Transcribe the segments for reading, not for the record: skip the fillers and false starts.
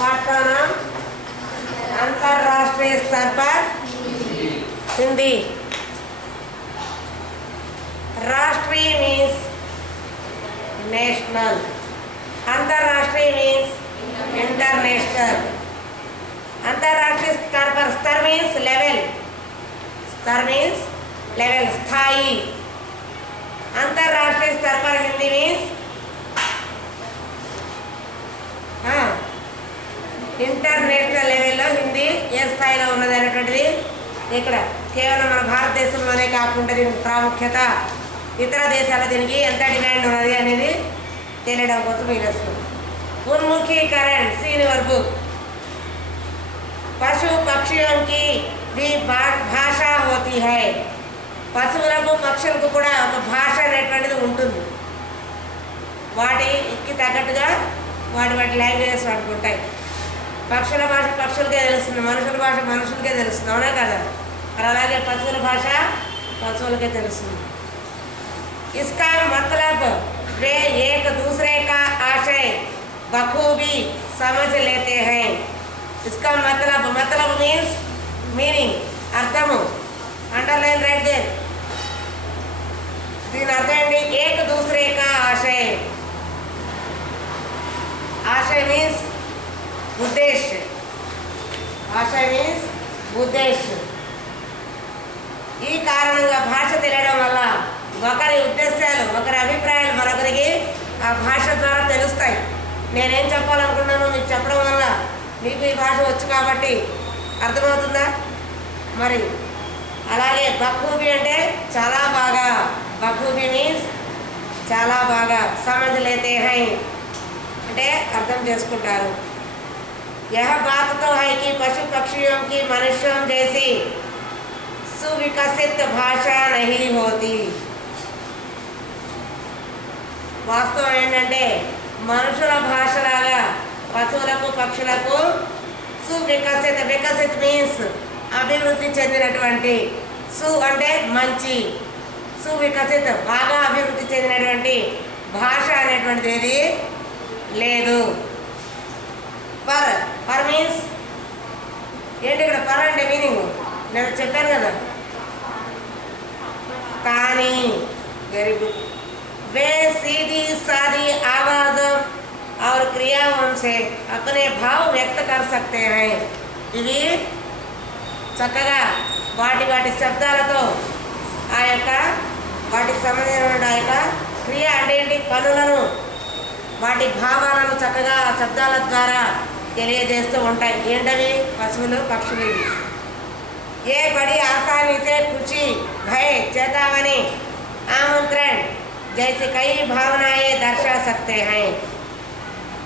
पाठ का नाम अंतरराष्ट्रीय स्तर पर हिंदी। राष्ट्रीय मीन्स नेशनल, अंतरराष्ट्रीय मीन्स इंटरनेशनल। अंतरराष्ट्रीय स्तर पर, स्तर मीन्स लेवल, स्तर मीन्स लेवल, स्थाई। अंतरराष्ट्रीय स्तर पर हिंदी मीन्स ఇంటర్నేషనల్ లెవెల్లో హిందీ ఏ స్థాయిలో ఉన్నది అనేటువంటిది ఇక్కడ కేవలం మన భారతదేశంలోనే కాకుండా దీనికి ప్రాముఖ్యత ఇతర దేశాల దీనికి ఎంత డిమాండ్ ఉన్నది అనేది తెలియడం కోసం ఈ లెసన్। उन्मुखीकरण, सी इन योर बुक। पशु पक्षियों की भी भाषा होती है। పశువులకు పక్షులకు కూడా ఒక భాష అనేటువంటిది ఉంటుంది, వాటికి తగ్గట్టుగా వాటి లాంగ్వేజెస్ వాడుకుంటాయి। పక్షుల భాష పక్షులకే తెలుస్తుంది, మనుషుల భాష మనుషులకే తెలుస్తుంది, అవునా కదా? మరి అలాగే పశువుల భాష పశువులకే తెలుస్తుంది। इसका मतलब वे एक दूसरे का आशय बखूबी समझ लेते हैं। इसका मतलब मीन्स मीनिंग, అర్థము, अंडरलाइन राइट देयर। దీని అర్థం ఏంటి? एक दूसरे का आशय, आशय मीन्स उद्देश्य, आशय मीन्स उद्देश्य। ఈ కారణంగా భాష తెలియడం వల్ల ఒకరి ఉద్దేశాలు ఒకరి అభిప్రాయాలు మరొకరికి ఆ భాష ద్వారా తెలుస్తాయి। నేనేం చెప్పాలనుకున్నానో మీకు చెప్పడం వల్ల మీకు ఈ భాష వచ్చు కాబట్టి అర్థమవుతుందా? మరి అలాగే బఖూబీ అంటే చాలా బాగా, బఖూబీ మీన్స్ చాలా బాగా, సమझ लेते हैं అంటే అర్థం చేసుకుంటారు। यह बात तो है कि पशु पक्षियों की मनुष्यों जैसी सुविकसित भाषा नहीं होती। వాస్తవం ఏంటంటే మనుషుల భాషలాగా పశువులకు పక్షులకు సువికసిత, వికసిత్ మీన్స్ అభివృద్ధి చెందినటువంటి, సు అంటే మంచి, సువికసిత్ బాగా అభివృద్ధి చెందినటువంటి భాష అనేటువంటిది ఏది లేదు। పర్, పర్ మీన్స్ ఏంటి? ఇక్కడ పర్ అంటే మీనింగ్ నేను చెప్పాను కదా, కానీ। Very good. वे सीधी सादी आवाज और क्रियाओं से अपने भाव व्यक्त कर सकते हैं। ఇవి చక్కగా వాటి వాటి శబ్దాలతో ఆ యొక్క వాటికి సంబంధించిన ఆ యొక్క క్రియ అంటే ఏంటి? పనులను, వాటి భావాలను చక్కగా ఆ శబ్దాల ద్వారా తెలియజేస్తూ ఉంటాయి। ఏంటవి? పశువులు పక్షులు। ఇవి ఏ బడి ఆసాनी से खुशी, भय, चेतावनी, आमंत्रण जैसे कई भावनाएं दर्शा सकते हैं।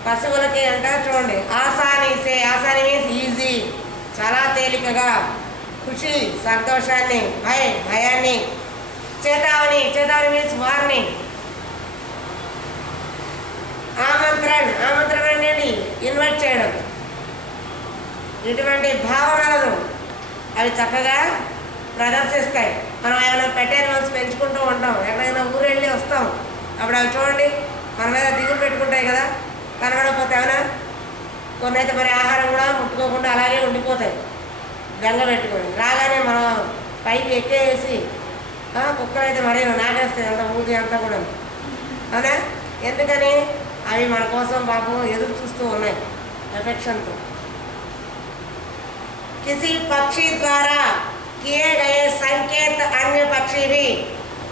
పశువులకి అంట చూడండి, ఆసానీ సే, ఆసానీ మీన్స్ ఈజీ, చాలా తేలికగా, ఖుషి సంతోషాన్ని, భయాన్ని, చేతావని, చేతావని మీన్స్ వార్నింగ్, ఆమంత్రణ, ఆమంత్రణ అనేది ఇన్వైట్ చేయడం, ఇటువంటి భావనలను అవి చక్కగా ప్రదర్శిస్తాయి। మనం ఏమైనా పెట్టేది పెంచుకుంటూ ఉంటాం, ఎక్కడైనా ఊరు వెళ్ళి వస్తాం, అప్పుడు అవి చూడండి మన మీద దిగులు పెట్టుకుంటాయి కదా, కనబడకపోతే ఏమైనా కొన్ని అయితే మరి ఆహారం కూడా ముట్టుకోకుండా అలాగే ఉండిపోతాయి, గంగ పెట్టుకొని రాగానే మనం పైకి ఎక్కేసి కుక్కలు అయితే మరి నాగేస్తాయి అంత ఊది అంతా కూడా, అవునా? ఎందుకని? అవి మన కోసం పాపం ఎదురు చూస్తూ ఉన్నాయి ఎఫెక్షన్తో। किसी पक्षी द्वारा किए गए संकेत अन्य पक्षी भी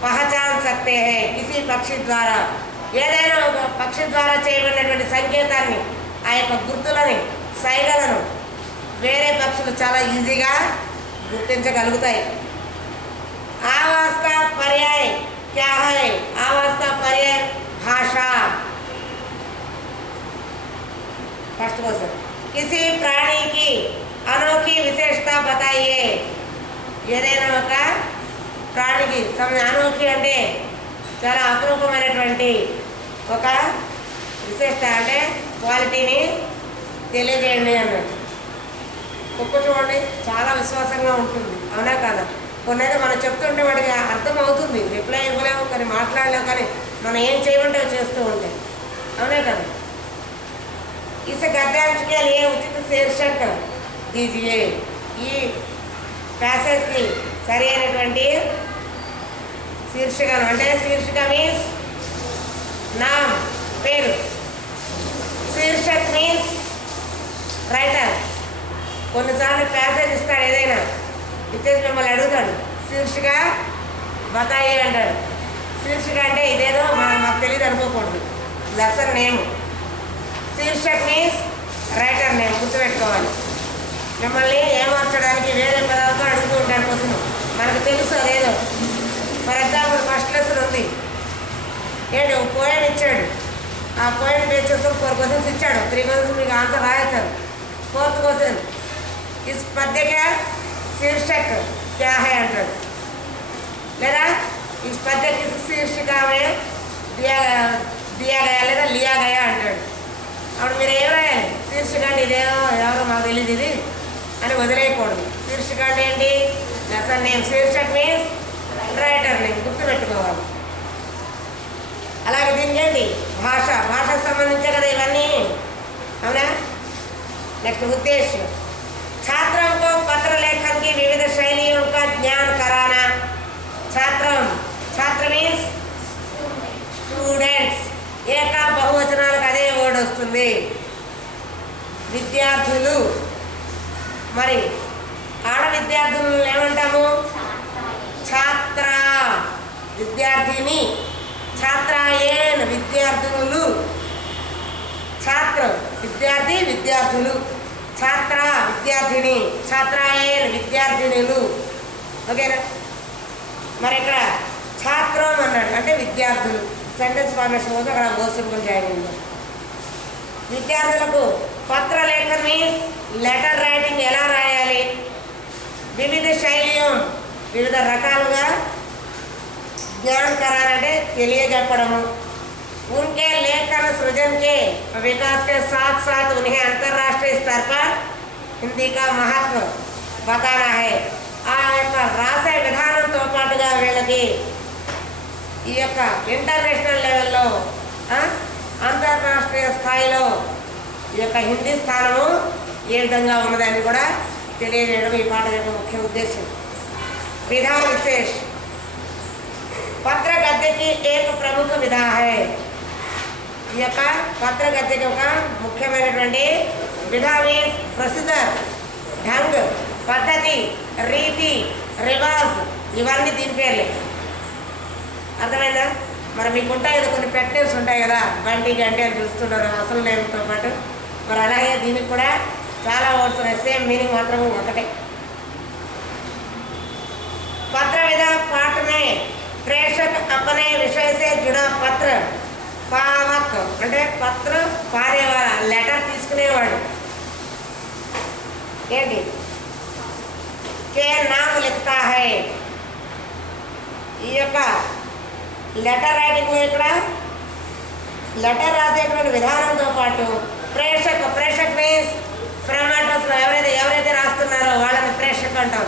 पहचान सकते हैं। किसी पक्षी द्वारा ఏదైనా ఒక పక్షి ద్వారా చేయబడినటువంటి సంకేతాన్ని, ఆ యొక్క గుర్తులని, సైగలను వేరే పక్షులు చాలా ఈజీగా గుర్తించగలుగుతాయి। आवाज का पर्याय क्या है? आवाज का पर्याय भाषा। फर्स्ट क्वेश्चन, किसी प्राणी की अनोखी विशेषता बताइए। ఏదైనా ఒక ప్రాణికి అనోఖి అంటే చాలా అపురూపమైనటువంటి ఒక విశేషత అంటే క్వాలిటీని తెలియజేయండి అన్నట్టు। కుక్క చూడండి చాలా విశ్వాసంగా ఉంటుంది, అవునా కదా? కొన్ని అయితే మనం చెప్తుంటే వాడికి అర్థం అవుతుంది, రిప్లై ఇవ్వలేము కానీ మాట్లాడలేము, కానీ మనం ఏం చేయమంటే చేస్తూ ఉంటాయి, అవునే కదా? इस गद्यांश के लिए उचित शीर्षक दीजिए। ఈ ప్యాసేజ్కి సరి అయినటువంటి శీర్షికను, అంటే శీర్షిక మీన్స్ నామ్, పేరు. శీర్షక్ మీన్స్ రైటర్. కొన్నిసార్లు ప్యాసేజ్ ఇస్తాడు, ఏదైనా ఇచ్చేసి మిమ్మల్ని అడుగుతాడు, శీర్షిక బతాయి అంటాడు. శీర్షిక అంటే ఇదేదో మాకు తెలియదు అనుకోకూడదు, లెసన్ నేమ్. శీర్షక్ మీన్స్ రైటర్ నేమ్, గుర్తుపెట్టుకోవాలి. మిమ్మల్ని ఏమార్చడానికి వేరే పదాలతో అడుగుతూ ఉంటాను క్వశ్చన్, మనకు తెలుసు అదేదో. ఫర్ ఎగ్జాంపుల్ ఫస్ట్ లెసన్ ఉంది, ఏంటి పోయిన ఇచ్చాడు, ఆ పోయిన బేస్ చేసుకొని 4 క్వశ్చన్స్ ఇచ్చాడు, 3 క్వశ్చన్స్ మీకు ఆన్సర్ రాయేస్తారు. 4th क्वेश्चन इस पद्य का शीर्षक क्या है अंటాడు, లేదా इस पद्य किस शीर्षिका में दिया गया లేదా लिया गया అంటాడు. అప్పుడు మీరు ఏం రాయాలి, శీర్షిక అంటే ఇదేమో ఎవరో మాకు తెలియదు ఇది అని వదిలేయకూడదు. శీర్షిక అంటే ఏంటి, లెసన్ నేమ్. శీర్షక్ మీన్స్ రైటర్ నేమ్, గుర్తుపెట్టుకోవాలి. అలాగే దీనికి ఏంటి, భాషకు సంబంధించే కదా ఇవన్నీ, అవునా. नेक्स्ट उद्देश्य, छात्रों को पत्र लेखन की विविध शैलियों का ज्ञान कराना. छात्र मीन्स स्टूडेंट्स, ఏక బహువచనాలకు అదే వర్డ్ వస్తుంది. విద్యార్థులు, మరి ఆడ విద్యార్థులను ఏమంటాము, ఛాత్ర. విద్యార్థిని ఛాత్రాయేన్, విద్యార్థులు. ఛాత్ర విద్యార్థి, విద్యార్థులు. ఛాత్ర విద్యార్థిని, ఛాత్రాయేన్ విద్యార్థినులు. ఓకేనా. మరి ఇక్కడ ఛాత్రం అన్నాడు అంటే విద్యార్థులు. సెంటెన్స్ ఫార్మేషన్ కోసం అక్కడ గోసింపుల్ జాయిన్. విద్యార్థులకు పత్రలేఖన్ మీన్స్ లెటర్ రైటింగ్ ఎలా రాయాలి. వివిధ శైలియం, వివిధ రకాలుగా. జ్ఞాన్ కరాలంటే తెలియజెప్పడము. उनके लेखन सृजन के विकास के साथ साथ उन्हें अंतर्राष्ट्रीय स्तर पर हिंदी का महत्व बताना है. ఆ యొక్క రాసే విధానంతో పాటుగా వీళ్ళకి ఈ యొక్క ఇంటర్నేషనల్ లెవెల్లో, అంతర్రాష్ట్రీయ స్థాయిలో ఈ యొక్క హిందీ స్థానము ఏ విధంగా ఉన్నదని కూడా తెలియజేయడం ఈ పాట యొక్క ముఖ్య ఉద్దేశం. विधा विशेष, పత్ర గద్యకి ఏక ప్రముఖ విధా హై. ఈ యొక్క పత్ర గద్యకి ఒక ముఖ్యమైనటువంటి విధా మీన్స్ ప్రొసీజర్, ఢంగ్, పద్ధతి, రీతి, రివాజ్, ఇవన్నీ దీని పేర్లే. అర్థమైందా. మరి మీకు ఉంటాయి కదా కొన్ని పెట్ నేమ్స్ ఉంటాయి కదా, బండి గంటే అని పిలుస్తున్నారు అసలు నేమ్తో పాటు. మరి అలాగే దీనికి కూడా చాలా వర్డ్స్ ఉన్నాయి, సేమ్ మీనింగ్ మాత్రం ఒకటే. पत्र विधा पाठ में प्रेषक अपने विषय से जुड़ा पत्र पावक అంటే పత్ర పారేవాళ్ళ, లెటర్ తీసుకునేవాడు. ఏంటి కే నామ్ లిఖతా హై. ఈ యొక్క లెటర్ రైటింగ్ ఇక్కడ లెటర్ రాసేటువంటి విధానంతో పాటు ప్రేషక్ మీన్స్ ఫ్రమ్ అడ్రస్లో ఎవరైతే రాస్తున్నారో వాళ్ళని ప్రేషక్ అంటాం.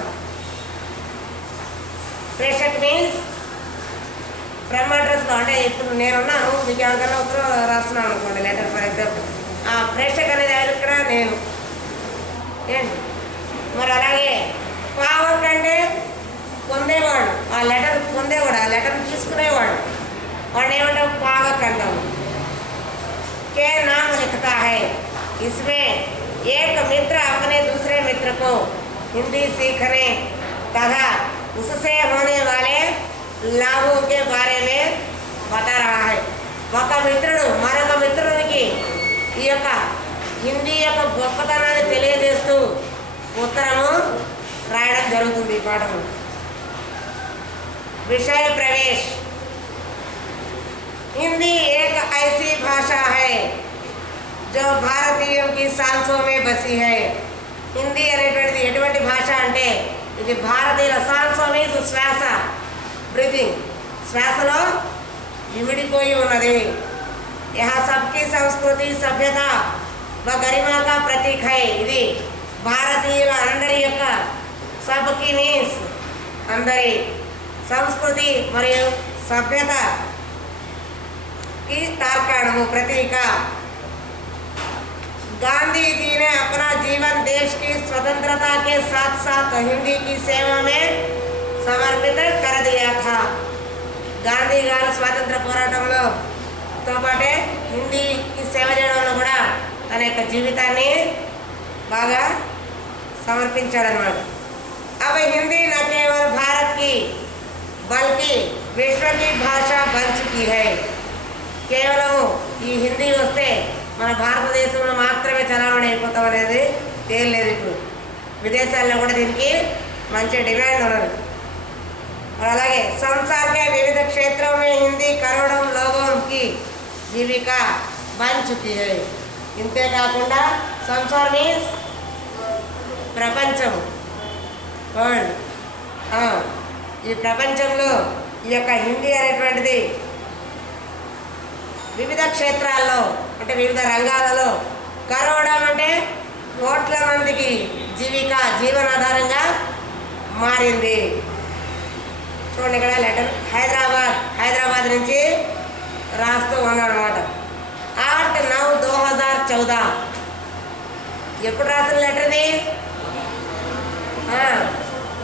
ప్రేషక్ మీన్స్ ఫ్రమ్ అడ్రస్లో, అంటే ఇప్పుడు నేనున్నాను, మీకు ఎవరికైనా ఉత్తరం రాస్తున్నాను అనుకోండి, లెటర్ ఫర్ ఎగ్జాంపుల్. ఆ ప్రేషక్ అనేది ఎవరు ఇక్కడ, నేను. ఏంటి మరి అలాగే పావక్ అంటే పొందేవాడు, ఆ లెటర్ పొందేవాడు, ఆ లెటర్ తీసుకునేవాడు, వాడిని ఏమంటాం, పావక్ అంటాము. के नाम लिखता है. इसमें एक मित्र अपने दूसरे मित्र को हिंदी सीखने तथा उससे होने वाले लाभों के बारे में बता रहा है. ఒక మిత్రుడు మరొక మిత్రునికి ఈ యొక్క హిందీ యొక్క గొప్పతనాన్ని తెలియజేస్తూ ఉత్తరము రాయడం జరుగుతుంది ఈ పాఠము. विषय प्रवेश. हिंदी एक ऐसी भाषा है जो भारतीयों की सांसों में बसी है. హిందీ అనేటువంటిది ఎటువంటి భాష అంటే ఇది భారతీయుల సాంసో మీన్స్ శ్వాస, బ్రీతింగ్, శ్వాసలో ఇమిడిపోయి ఉన్నది. యహా సబ్కి సంస్కృతి సభ్యత వ గరిమా కా ప్రతీక్ హై. ఇది భారతీయుల అందరి యొక్క, సబ్కి మీన్స్ అందరి, సంస్కృతి మరియు సభ్యతకి తార్కాణము, ప్రతీక. जीवन देश की स्वतंत्रता के साथ साथ हिंदी की सेवा में समर्पित कर दिया था। గాంధీ గారు స్వాతంత్ర పోరాటంలో తో పాటే హిందీకి సేవ చేయడంలో కూడా తన యొక్క జీవితాన్ని బాగా సమర్పించాడన్నమాట। अब हिंदी न केवल भारत की बल्कि विश्व की भाषा बन चुकी है। కేవలం ఈ హిందీ వస్తే మన భారతదేశంలో మాత్రమే చలామణి అయిపోతాం అనేది ఏం లేదు। ఇప్పుడు విదేశాల్లో కూడా దీనికి మంచి డిమాండ్ ఉన్నది। और అలాగే संसार के विविध क्षेत्रों में हिंदी करोड़ों लोगों की जीविका बन चुकी है। ఇంతే కాకుండా సంసార్ మీన్స్ ప్రపంచం, వరల్డ్। ఈ ప్రపంచంలో ఈ యొక్క హిందీ అనేటువంటిది వివిధ క్షేత్రాల్లో అంటే వివిధ రంగాలలో కరోడం అంటే కోట్ల మందికి జీవనాధారంగా మారింది। చూడండి ఇక్కడ లెటర్ హైదరాబాద్ నుంచి రాస్తూ ఉన్నారన్నమాట। 8/9/2014 ఎప్పుడు రాసిన లెటర్ ఇది?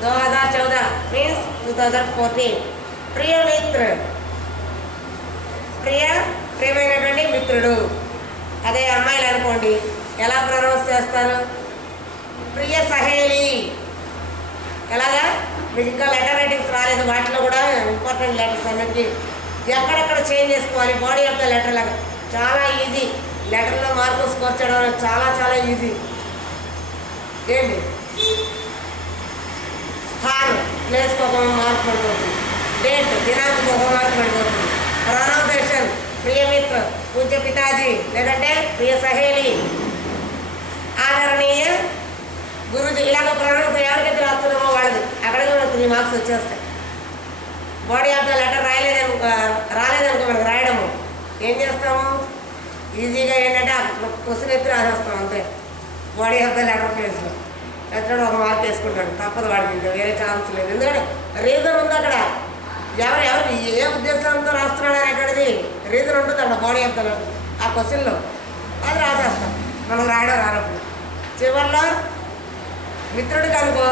2014 మీన్స్ 2014। ప్రియ మిత్ర, ప్రియమైనటువంటి మిత్రుడు। అదే అమ్మాయిలు అనుకోండి ఎలా ప్రొనౌన్స్ చేస్తారు? ప్రియ సహేలి। ఎలాగా? మీకు ఇంకా లెటర్ రైటింగ్స్ రాలేదు, వాటిలో కూడా ఇంపార్టెంట్ లెటర్స్ అన్నిటికీ ఎక్కడెక్కడ చేంజ్ చేసుకోవాలి బాడీ ఆఫ్ ద లెటర్ లాగా చాలా ఈజీ। లెటర్లో మార్కులు స్కోర్ చేయడం చాలా ఈజీ। ఏంటి? స్థానం ప్లేస్కి ఒక మార్క్ పడిపోతుంది, డేట్ దినాంకం ఒక మార్క్ పడిపోతుంది, ప్రొనౌన్సియేషన్ ప్రియమిత్ర పూజ్య పితాజీ లేదంటే ప్రియ సహేలి, ఆదరణీయ గురుజీ, ఇలాగ ప్రొనౌన్స్ ఎవరికైతే రాస్తున్నామో వాళ్ళది అక్కడికి మనకు 3 మార్క్స్ వచ్చేస్తాయి। బాడీ ఆఫ్ ద లెటర్ రాలేదనుకో మనకు రాయడము ఏం చేస్తాము? ఈజీగా ఏంటంటే క్వశ్చన్ ఎత్తి రాసేస్తాం అంతే। బాడీ ఆఫ్ ద లెటర్ ప్లేస్లో ఎత్తాడు ఒక మార్క్ వేసుకుంటాడు, తప్పదు వాడికి, ఇంకా వేరే ఛాన్స్ లేదు। ఎందుకంటే రీజన్ ఉంది అక్కడ, ఎవరు ఏ ఉద్దేశంతో రాస్తున్నాడు అనేటువంటిది రీజన్ ఉంటుంది అక్కడ బాడీ ఆఫ్ ద లెటర్ ఆ క్వశ్చన్లో, అది రాసేస్తాం మనం రాయడం రానప్పుడు। చివరిలో మిత్రుడికి అనుకో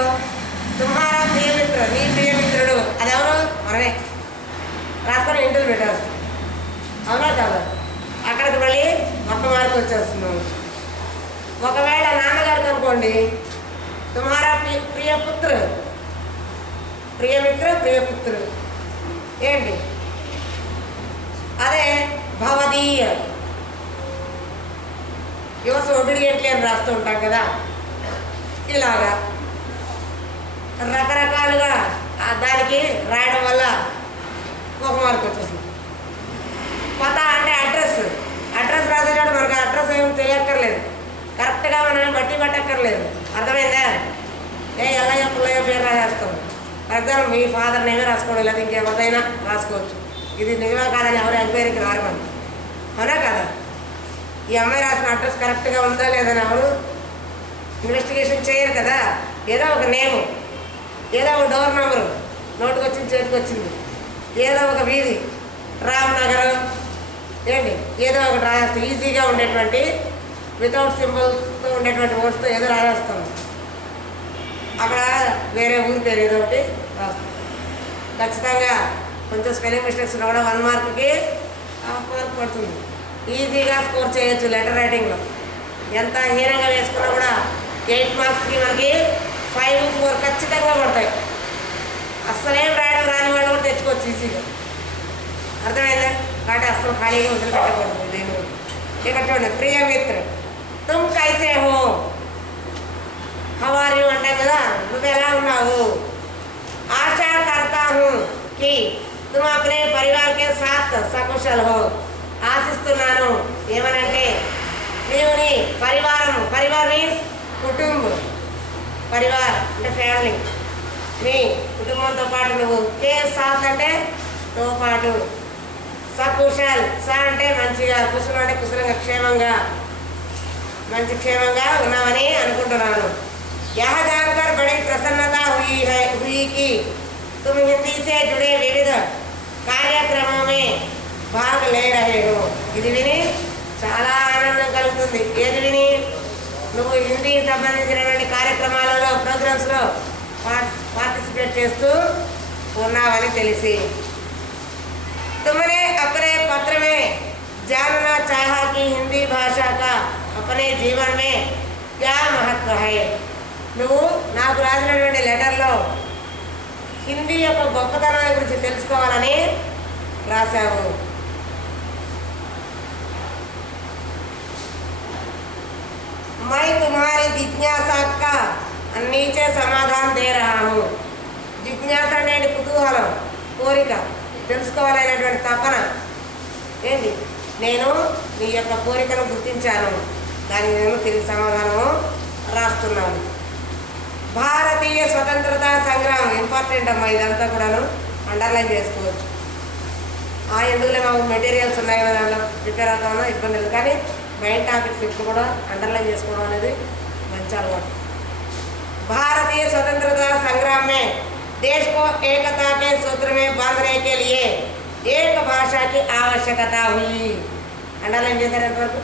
తుమ్హారా ప్రియమిత్ర, నీ ప్రియమిత్రుడు, అది ఎవరు? మనమే రాసుకొని ఇంటికి పెట్టేస్తాం, అవునా కాదా? అక్కడికి మళ్ళీ 1 మార్క్ వచ్చేస్తున్నాం। ఒకవేళ నాన్నగారికి అనుకోండి తుమ్హారా ప్రియపుత్ర, ప్రియమిత్ర ప్రియపుత్ర ఏంటి? అదే భవదీయ, యువస్ ఒబిడియంట్లీ అని రాస్తూ ఉంటాం కదా, ఇలాగా రకరకాలుగా దానికి రాయడం వల్ల 1 మార్క్ వచ్చేసింది। పతా అంటే అడ్రస్ రాసేటప్పుడు మనకు అడ్రస్ ఏమి తెలియక్కర్లేదు, కరెక్ట్గా మనం బట్టి పట్టక్కర్లేదు, అర్థమైందా? ఎలా పుల్లయ్య పేరు రాసేస్తాం, ఫర్ ఎగ్జాంపుల్ మీ ఫాదర్ నేమే రాసుకోవడం, లేదా ఇంకెవరిదైనా రాసుకోవచ్చు। ఇది నిజమే కాదని ఎవరు ఎంక్వైరీకి రారు మనం, అవునా కదా? ఈ అమ్మాయి రాసిన అడ్రస్ కరెక్ట్గా ఉందా లేదని ఎవరు ఇన్వెస్టిగేషన్ చేయరు కదా। ఏదో ఒక నేము, ఏదో ఒక డోర్ నెంబరు నోటుకు వచ్చింది, చేతికి వచ్చింది, ఏదో ఒక వీధి, రామ్నగర్ ఏంటి, ఏదో ఒకటి రాసేస్తాం। ఈజీగా ఉండేటువంటి వితౌట్ సింబల్స్తో ఉండేటువంటి వర్డ్స్తో ఏదో రాసేస్తాం, అక్కడ వేరే ఊరి పేరు ఏదో ఒకటి రాస్తాం। ఖచ్చితంగా కొంచెం స్పెల్లింగ్ మిస్టేక్స్ కూడా 1 మార్క్కి 1/2 మార్క్ పడుతుంది। ఈజీగా స్కోర్ చేయొచ్చు లెటర్ రైటింగ్లో, ఎంత హీనంగా వేసుకున్నా కూడా 8 మార్క్స్కి మనకి 5, 4 ఖచ్చితంగా పడతాయి। అస్సలేం రాయడం రాని వాళ్ళు కూడా తెచ్చుకోవచ్చు ఈజీగా, అర్థమైందా? కాబట్టి అస్సలు ఖాళీగా వదిలిపెట్టకూడదు నేను। ఇక్కడ చూడండి ప్రియమిత్ర, తుమ్ కైసే హో, హౌ ఆర్ యూ అంటాం కదా, నువ్వు ఎలా ఉన్నావు? ఆశా కర్తా హూ కి తుమ్ అప్నే పరివార్ కే సాత్ సకుశల్ హో, ఆశిస్తున్నాను ఏమనంటే నీవు నీ పరివార్ మీన్స్ కుటుంబం, పరివార్ అంటే ఫ్యామిలీ, మీ కుటుంబంతో పాటు నువ్వు, కే సాత్ అంటే తో పాటు, సకుశల్ స అంటే మంచిగా, కుశలం అంటే కుశలంగా క్షేమంగా, మంచి క్షేమంగా ఉన్నామని అనుకుంటున్నాను। यह जानकर बड़ी प्रसन्नता हुई कि तुम हिंदी से जुड़े विविध कार्यक्रमों में भाग ले रहे हो। ఇది విని చాలా ఆనందం కలుగుతుంది। ఏది విని? నువ్వు హిందీకి సంబంధించినటువంటి కార్యక్రమాలలో ప్రోగ్రామ్స్లో పార్టిసిపేట్ చేస్తూ ఉన్నావని తెలిసి तुमने अपने पत्र में जानना चाहा कि हिंदी भाषा का अपने जीवन में क्या महत्व है నువ్వు నాకు రాసినటువంటి లెటర్లో హిందీ యొక్క గొప్పతనాన్ని గురించి తెలుసుకోవాలని రాశావు. मैं तुम्हारी जिज्ञासा का नीचे समाधान दे रहा हूँ. జిజ్ఞాస అంటే కుతూహలం, కోరిక, తెలుసుకోవాలనేటువంటి తపన ఏంటి, నేను నీ యొక్క కోరికను గుర్తించాను, దానికి నేను తిరిగి సమాధానం రాస్తున్నాను. భారతీయ స్వతంత్రత సంగ్రామం ఇంపార్టెంట్ అమ్మా, ఇదంతా కూడాను అండర్లైన్ చేసుకోవచ్చు. ఎందుకులే మాకు మెటీరియల్స్ ఉన్నాయి కదా, దాంట్లో ప్రిపేర్ అవుతామన్నా ఇబ్బంది లేదు, కానీ మెయిన్ టాపిక్స్ ఇప్పుడు కూడా అండర్లైన్ చేసుకోవడం అనేది మంచి అలవాటు. भारतीय स्वतंत्रता संग्राम में देश को एकता के सूत्र में बांधने के लिए एक भाषा की आवश्यकता हुई. అండర్లైన్ చేశారు ఎంతవరకు?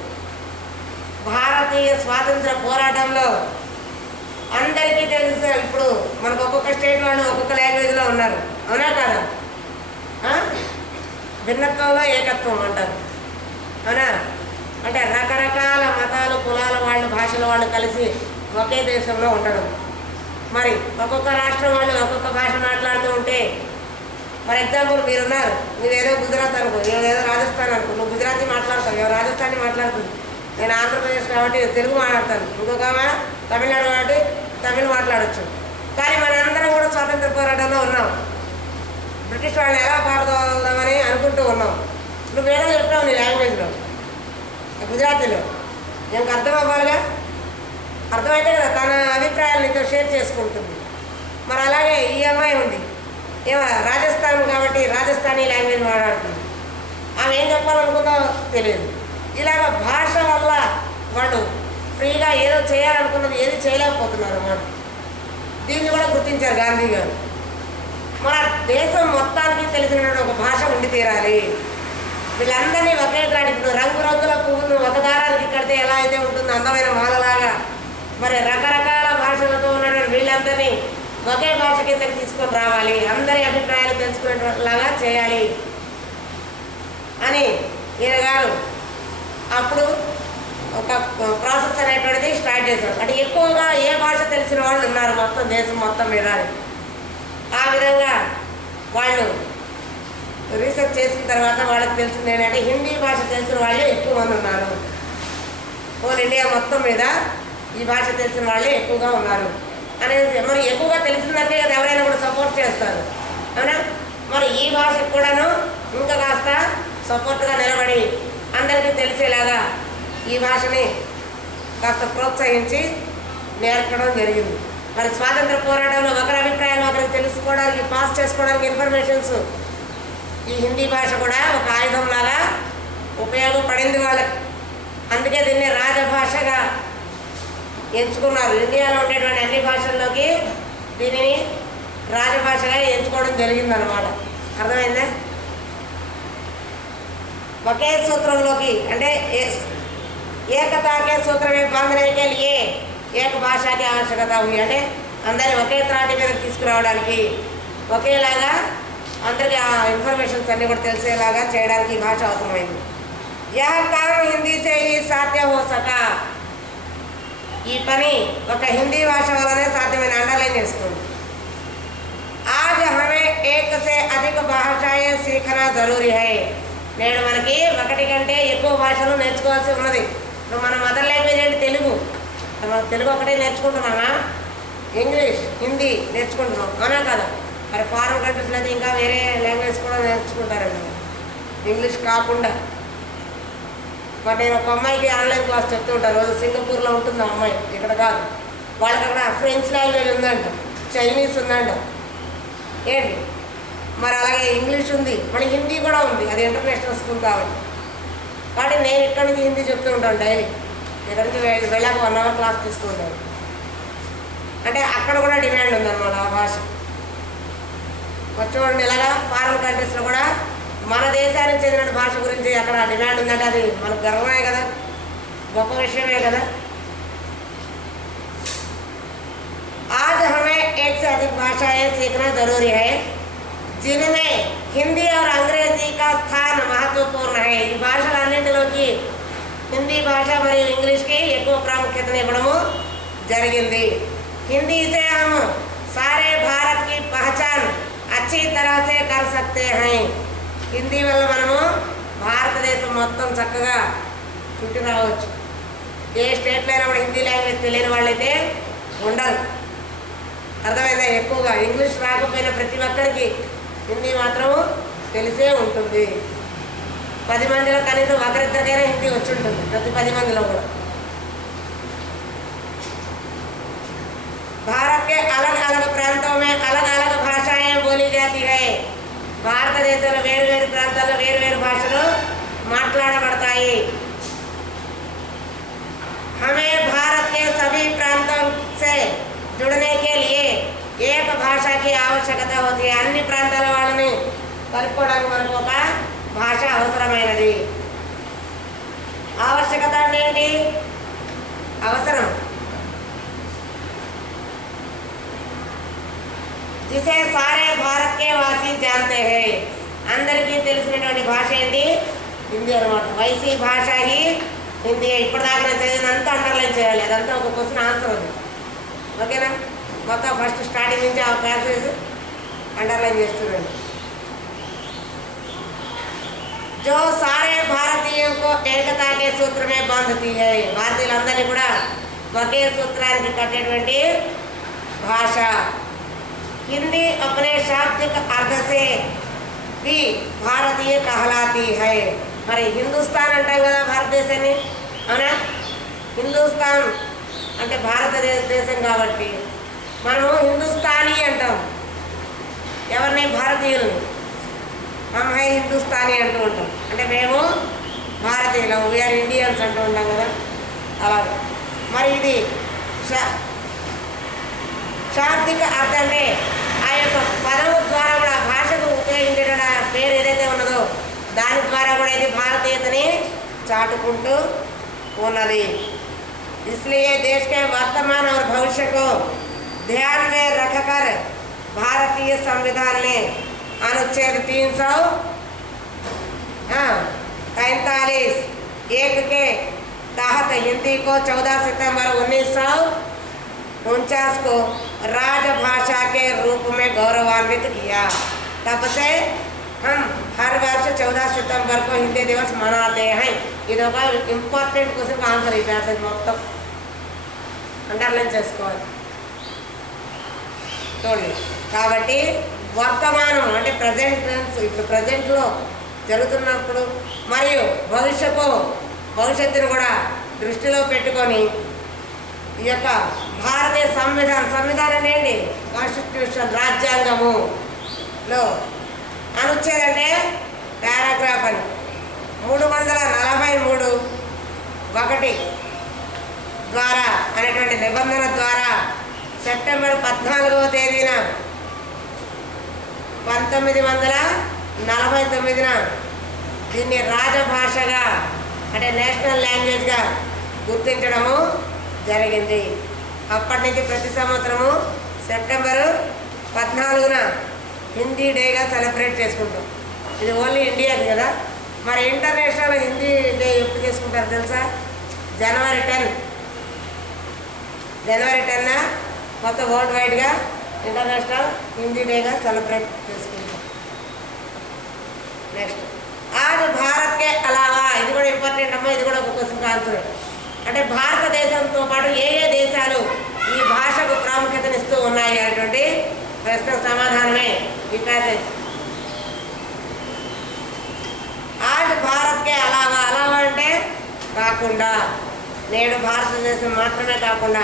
భారతీయ స్వాతంత్ర పోరాటంలో అందరికీ తెలుసు, ఇప్పుడు మనకు ఒక్కొక్క స్టేట్ వాళ్ళు ఒక్కొక్క లాంగ్వేజ్లో ఉన్నారు, అవునా కదా? భిన్నత్వంలో ఏకత్వం అంటారు, అవునా? అంటే రకరకాల మతాలు, కులాల వాళ్ళు, భాషల వాళ్ళు కలిసి ఒకే దేశంలో ఉండడం. మరి ఒక్కొక్క రాష్ట్రం వాళ్ళు ఒక్కొక్క భాష మాట్లాడుతూ ఉంటే, ఫర్ ఎగ్జాంపుల్ మీరున్నారు, మీరేదో గుజరాత్ అనుకో, ఏదో రాజస్థాన్ అనుకో, నువ్వు గుజరాతీ మాట్లాడతావు, ఎవరు రాజస్థానీ మాట్లాడుతుంది, నేను ఆంధ్రప్రదేశ్ కాబట్టి తెలుగు మాట్లాడతాను, ఇంకొక తమిళనాడు కాబట్టి తమిళ్ మాట్లాడచ్చు. కానీ మనందరం కూడా స్వాతంత్ర పోరాటంలో ఉన్నాం, బ్రిటిష్ వాళ్ళని ఎలా పారదోదామని అనుకుంటూ ఉన్నాం. నువ్వేదో చెప్తావు నీ లాంగ్వేజ్లో, గుజరాతీలో, నీకు అర్థం అవ్వాలిగా, అర్థమైతే కదా తన అభిప్రాయాలు నీతో షేర్ చేసుకుంటుంది. మరి అలాగే ఈ అమ్మాయి ఉంది, రాజస్థాన్ కాబట్టి రాజస్థానీ లాంగ్వేజ్ మాట్లాడుతుంది, ఆమె ఏం చెప్పాలనుకుందో తెలియదు. ఇలాగ భాష వల్ల వాళ్ళు ఫ్రీగా ఏదో చేయాలనుకున్నది ఏది చేయలేకపోతున్నారు అన్నమాట. దీన్ని కూడా గుర్తించారు గాంధీ గారు. మన దేశం మొత్తానికి తెలిసినటువంటి ఒక భాష ఉండి తీరాలి. వీళ్ళందరినీ ఒకే తాటి, ఇప్పుడు రంగురంగుల పువ్వులు ఒక దారానికి కడితే ఎలా అయితే ఉంటుందో అందమైన మాలలాగా, మరి రకరకాల భాషలతో ఉన్నటువంటి వీళ్ళందరినీ ఒకే భాష కిందకి తీసుకొని రావాలి, అందరి అభిప్రాయాలు తెలుసుకునేలాగా చేయాలి అని ఈయన గారు అప్పుడు ఒక ప్రాసెస్ అనేటువంటిది స్టార్ట్ చేశారు. అంటే ఎక్కువగా ఏ భాష తెలిసిన వాళ్ళు ఉన్నారు మొత్తం దేశం మొత్తం మీద, ఆ విధంగా వాళ్ళు రీసెర్చ్ చేసిన తర్వాత వాళ్ళకి తెలిసింది ఏంటంటే హిందీ భాష తెలిసిన వాళ్ళే ఎక్కువ మంది ఉన్నారు. హోల్ ఇండియా మొత్తం మీద ఈ భాష తెలిసిన వాళ్ళే ఎక్కువగా ఉన్నారు అనేది. మరి ఎక్కువగా తెలిసిందంటే కదా ఎవరైనా కూడా సపోర్ట్ చేస్తారు, అవునా? మరి ఈ భాషకు కూడాను ఇంకా కాస్త సపోర్ట్గా నిలబడి అందరికీ తెలిసేలాగా ఈ భాషని కాస్త ప్రోత్సహించి నేర్పడం జరిగింది. మరి స్వాతంత్ర పోరాటంలో ఒకరి అభిప్రాయాలు ఒకరికి తెలుసుకోవడానికి, పాస్ చేసుకోవడానికి ఇన్ఫర్మేషన్స్ ఈ హిందీ భాష కూడా ఒక ఆయుధంలాగా ఉపయోగపడింది వాళ్ళకి. అందుకే దీన్ని రాజభాషగా ఎంచుకున్నారు. ఇండియాలో ఉండేటువంటి అన్ని భాషల్లోకి దీనిని రాజభాషగా ఎంచుకోవడం జరిగిందనమాట. అర్థమైందా? ఒకే సూత్రంలోకి అంటే ఏకతాకే సూత్రమే బాంధనేకే లియే ఏక భాషకి ఆవశ్యకత ఉంది. అంటే అందరినీ ఒకే త్రాటి మీద తీసుకురావడానికి, ఒకేలాగా అందరికీ ఆ ఇన్ఫర్మేషన్స్ అన్నీ కూడా తెలిసేలాగా చేయడానికి ఈ భాష అవసరమైంది. యహ కామ్ హిందీ సే హీ సాధ్య హో సకా. ఈ పని ఒక హిందీ భాష వల్లనే సాధ్యమైన. అండర్లైన్ చేసుకోండి. आज हमें एक से अधिक भाषाएं सीखना जरूरी है. నేడు మనకి ఒకటి కంటే ఎక్కువ భాషలు నేర్చుకోవాల్సి ఉన్నది. ఇప్పుడు మన మదర్ లాంగ్వేజ్ అంటే తెలుగు, తెలుగు ఒకటే నేర్చుకుంటున్నామా? ఇంగ్లీష్, హిందీ నేర్చుకుంటున్నాం, అవునా కదా? మరి ఫారెన్ కంట్రీస్లో అయితే ఇంకా వేరే లాంగ్వేజ్ కూడా నేర్చుకుంటారండి ఇంగ్లీష్ కాకుండా. మరి నేను ఒక అమ్మాయికి ఆన్లైన్ క్లాస్ చెప్తూ ఉంటాను రోజు. సింగపూర్లో ఉంటుంది ఆ అమ్మాయి, ఇక్కడ కాదు. వాళ్ళకి అక్కడ ఫ్రెంచ్ లాంగ్వేజ్ ఉందంట, చైనీస్ ఉందంట, ఏంటి మరి అలాగే ఇంగ్లీష్ ఉంది, మళ్ళీ హిందీ కూడా ఉంది. అది ఇంటర్నేషనల్ స్కూల్ కాబట్టి. కాబట్టి నేను ఇక్కడ నుంచి హిందీ చెప్తూ ఉంటాను డైలీ. ఇక్కడ నుంచి వెళ్ళాక 1 అవర్ క్లాస్ తీసుకుంటాను. అంటే అక్కడ కూడా డిమాండ్ ఉందన్నమాట ఆ భాష. చూడండి ఇలాగా ఫారెన్ కంట్రీస్లో కూడా మన దేశానికి చెందిన భాష గురించి అక్కడ డిమాండ్ ఉందంటే అది మనకు గర్వమే కదా, గొప్ప విషయమే కదా. अधिक भाषाएं सीखना जरूरी है जिनमें हिंदी और अंग्रेजी का स्थान महत्वपूर्ण है। ఈ భాషలన్నిటిలోకి హిందీ భాష మరియు ఇంగ్లీష్కి ఎక్కువ ప్రాముఖ్యతను ఇవ్వడము జరిగింది। हिंदी से हम सारे भारत की पहचान अच्छी तरह से कर सकते हैं। హిందీ వల్ల మనము భారతదేశం మొత్తం చక్కగా చుట్టి రావచ్చు। ఏ స్టేట్లో అయినా కూడా హిందీ లాంగ్వేజ్ తెలియని వాళ్ళైతే ఉండరు, అర్థమైందా? ఎక్కువగా ఇంగ్లీష్ రాకపోయినా ప్రతి ఒక్కరికి హిందీ మాత్రం తెలిసే ఉంటుంది। 10 మందిలో కనీసం ఒకరిద్దరికైనా హిందీ వచ్చి ఉంటుంది, ప్రతి 10 మందిలో కూడా। भारत के अलग अलग प्रांतों में अलग अलग भाषाएं बोली जाती है। భారతదేశంలో వేరు వేరు ప్రాంతాల్లో వేరు వేరు భాషలు మాట్లాడబడతాయి। हमें भारत के सभी प्रांतों से जुड़ने के लिए एक भाषा की आवश्यकता होती है। అన్ని ప్రాంతాల వాళ్ళని కలుపుకోవడానికి మనకు ఒక భాష అవసరమైనది। ఆవశ్యకత అంటే ఏంటి? అవసరం। जिसे सारे भारत के वासी जानते हैं। అందరికీ తెలిసినటువంటి భాష ఏంటి? హిందీ అన్నమాట। వైసీ భాష హీ హిందీ। ఇప్పటిదాకా నేను చదివినంతా అండర్లైన్ చేయాలి, అదంతా ఒక క్వశ్చన్ ఆన్సర్ ఉంది, ఓకేనా? మొత్తం ఫస్ట్ స్టార్టింగ్ నుంచి ఆ ప్యాసేజ్ అండర్లైన్ చేస్తున్నాను। जो सारे भारतीयों को एकता के सूत्र में बांधती है। భారతీయులందరినీ కూడా ఒకే సూత్రానికి కట్టేటువంటి భాష। हिंदी अपने शाब्दिक अर्थ से भी भारतीय कहलाती है। మరి హిందుస్థాన్ అంటాం కదా భారతదేశాన్ని, అవునా? హిందుస్థాన్ అంటే భారతదేశం కాబట్టి మనము హిందుస్థానీ అంటాం ఎవరిని? భారతీయులని। మనం హై హిందుస్థానీ అంటూ ఉంటాం, అంటే మేము భారతీయులం, వీఆర్ ఇండియన్స్ అంటూ ఉంటాం కదా, అలాగే। మరి ఇది శాబ్దిక అర్థం అంటే ఆ యొక్క పదము ద్వారా కూడా భాషకు ఉపయోగించిన పేరు ఏదైతే ఉన్నదో దాని ద్వారా కూడా ఇది భారతీయతని చాటుకుంటూ ఉన్నది। इसलिए देश के वर्तमान और भविष्य को ध्यान में रखकर भारतीय संविधान ने अनुच्छेद 343(1) के तहत हिंदी को 14 सितंबर 1949 को राजभाषा के रूप में गौरवान्वित किया। तब से हम हर वर्ष 14 सितंबर को हिंदी दिवस मनाते हैं। ఇదొక ఇంపార్టెంట్ క్వశ్చన్ ఆన్సర్ ఈ ప్యాసేజ్ మొత్తం అండర్లైన్ చేసుకోవాలి చూడండి। కాబట్టి వర్తమానం అంటే ప్రజెంట్ టెన్స్, ఇప్పుడు ప్రజెంట్లో జరుగుతున్నప్పుడు మరియు భవిష్యత్తును కూడా దృష్టిలో పెట్టుకొని ఈ యొక్క భారతీయ సంవిధానం ఏంటి? కాన్స్టిట్యూషన్, రాజ్యాంగములో అనుచ్ఛేదం అంటే పారాగ్రాఫ్ అని 343(1) ద్వారా అనేటువంటి నిబంధన ద్వారా సెప్టెంబర్ 14వ తేదీన 1949న దీన్ని రాజభాషగా అంటే నేషనల్ లాంగ్వేజ్గా గుర్తించడము జరిగింది। అప్పటి నుంచి ప్రతి సంవత్సరము సెప్టెంబర్ 14న హిందీ డేగా సెలబ్రేట్ చేసుకుంటాం। ఇది ఓన్లీ ఇండియాది కదా। మరి ఇంటర్నేషనల్ హిందీ డే ఎప్పుడు చేసుకుంటారు తెలుసా? జనవరి 10న మొత్తం వరల్డ్ వైడ్గా ఇంటర్నేషనల్ హిందీ డేగా సెలబ్రేట్ చేసుకుంటాం। నెక్స్ట్ आज भारत के अलावा, ఇది కూడా ఇంపార్టెంట్ అమ్మా, ఇది కూడా ఒక క్వశ్చన్ ఆన్సర్। అంటే భారతదేశంతో పాటు ఏ ఏ దేశాలు ఈ భాషకు ప్రాముఖ్యతనిస్తూ ఉన్నాయి అనేటువంటి ప్రశ్నకు సమాధానమే ఈ ప్యాసేజ్। आज भारत के अलावा, అలావా అంటే కాకుండా, నేడు భారతదేశం మాత్రమే కాకుండా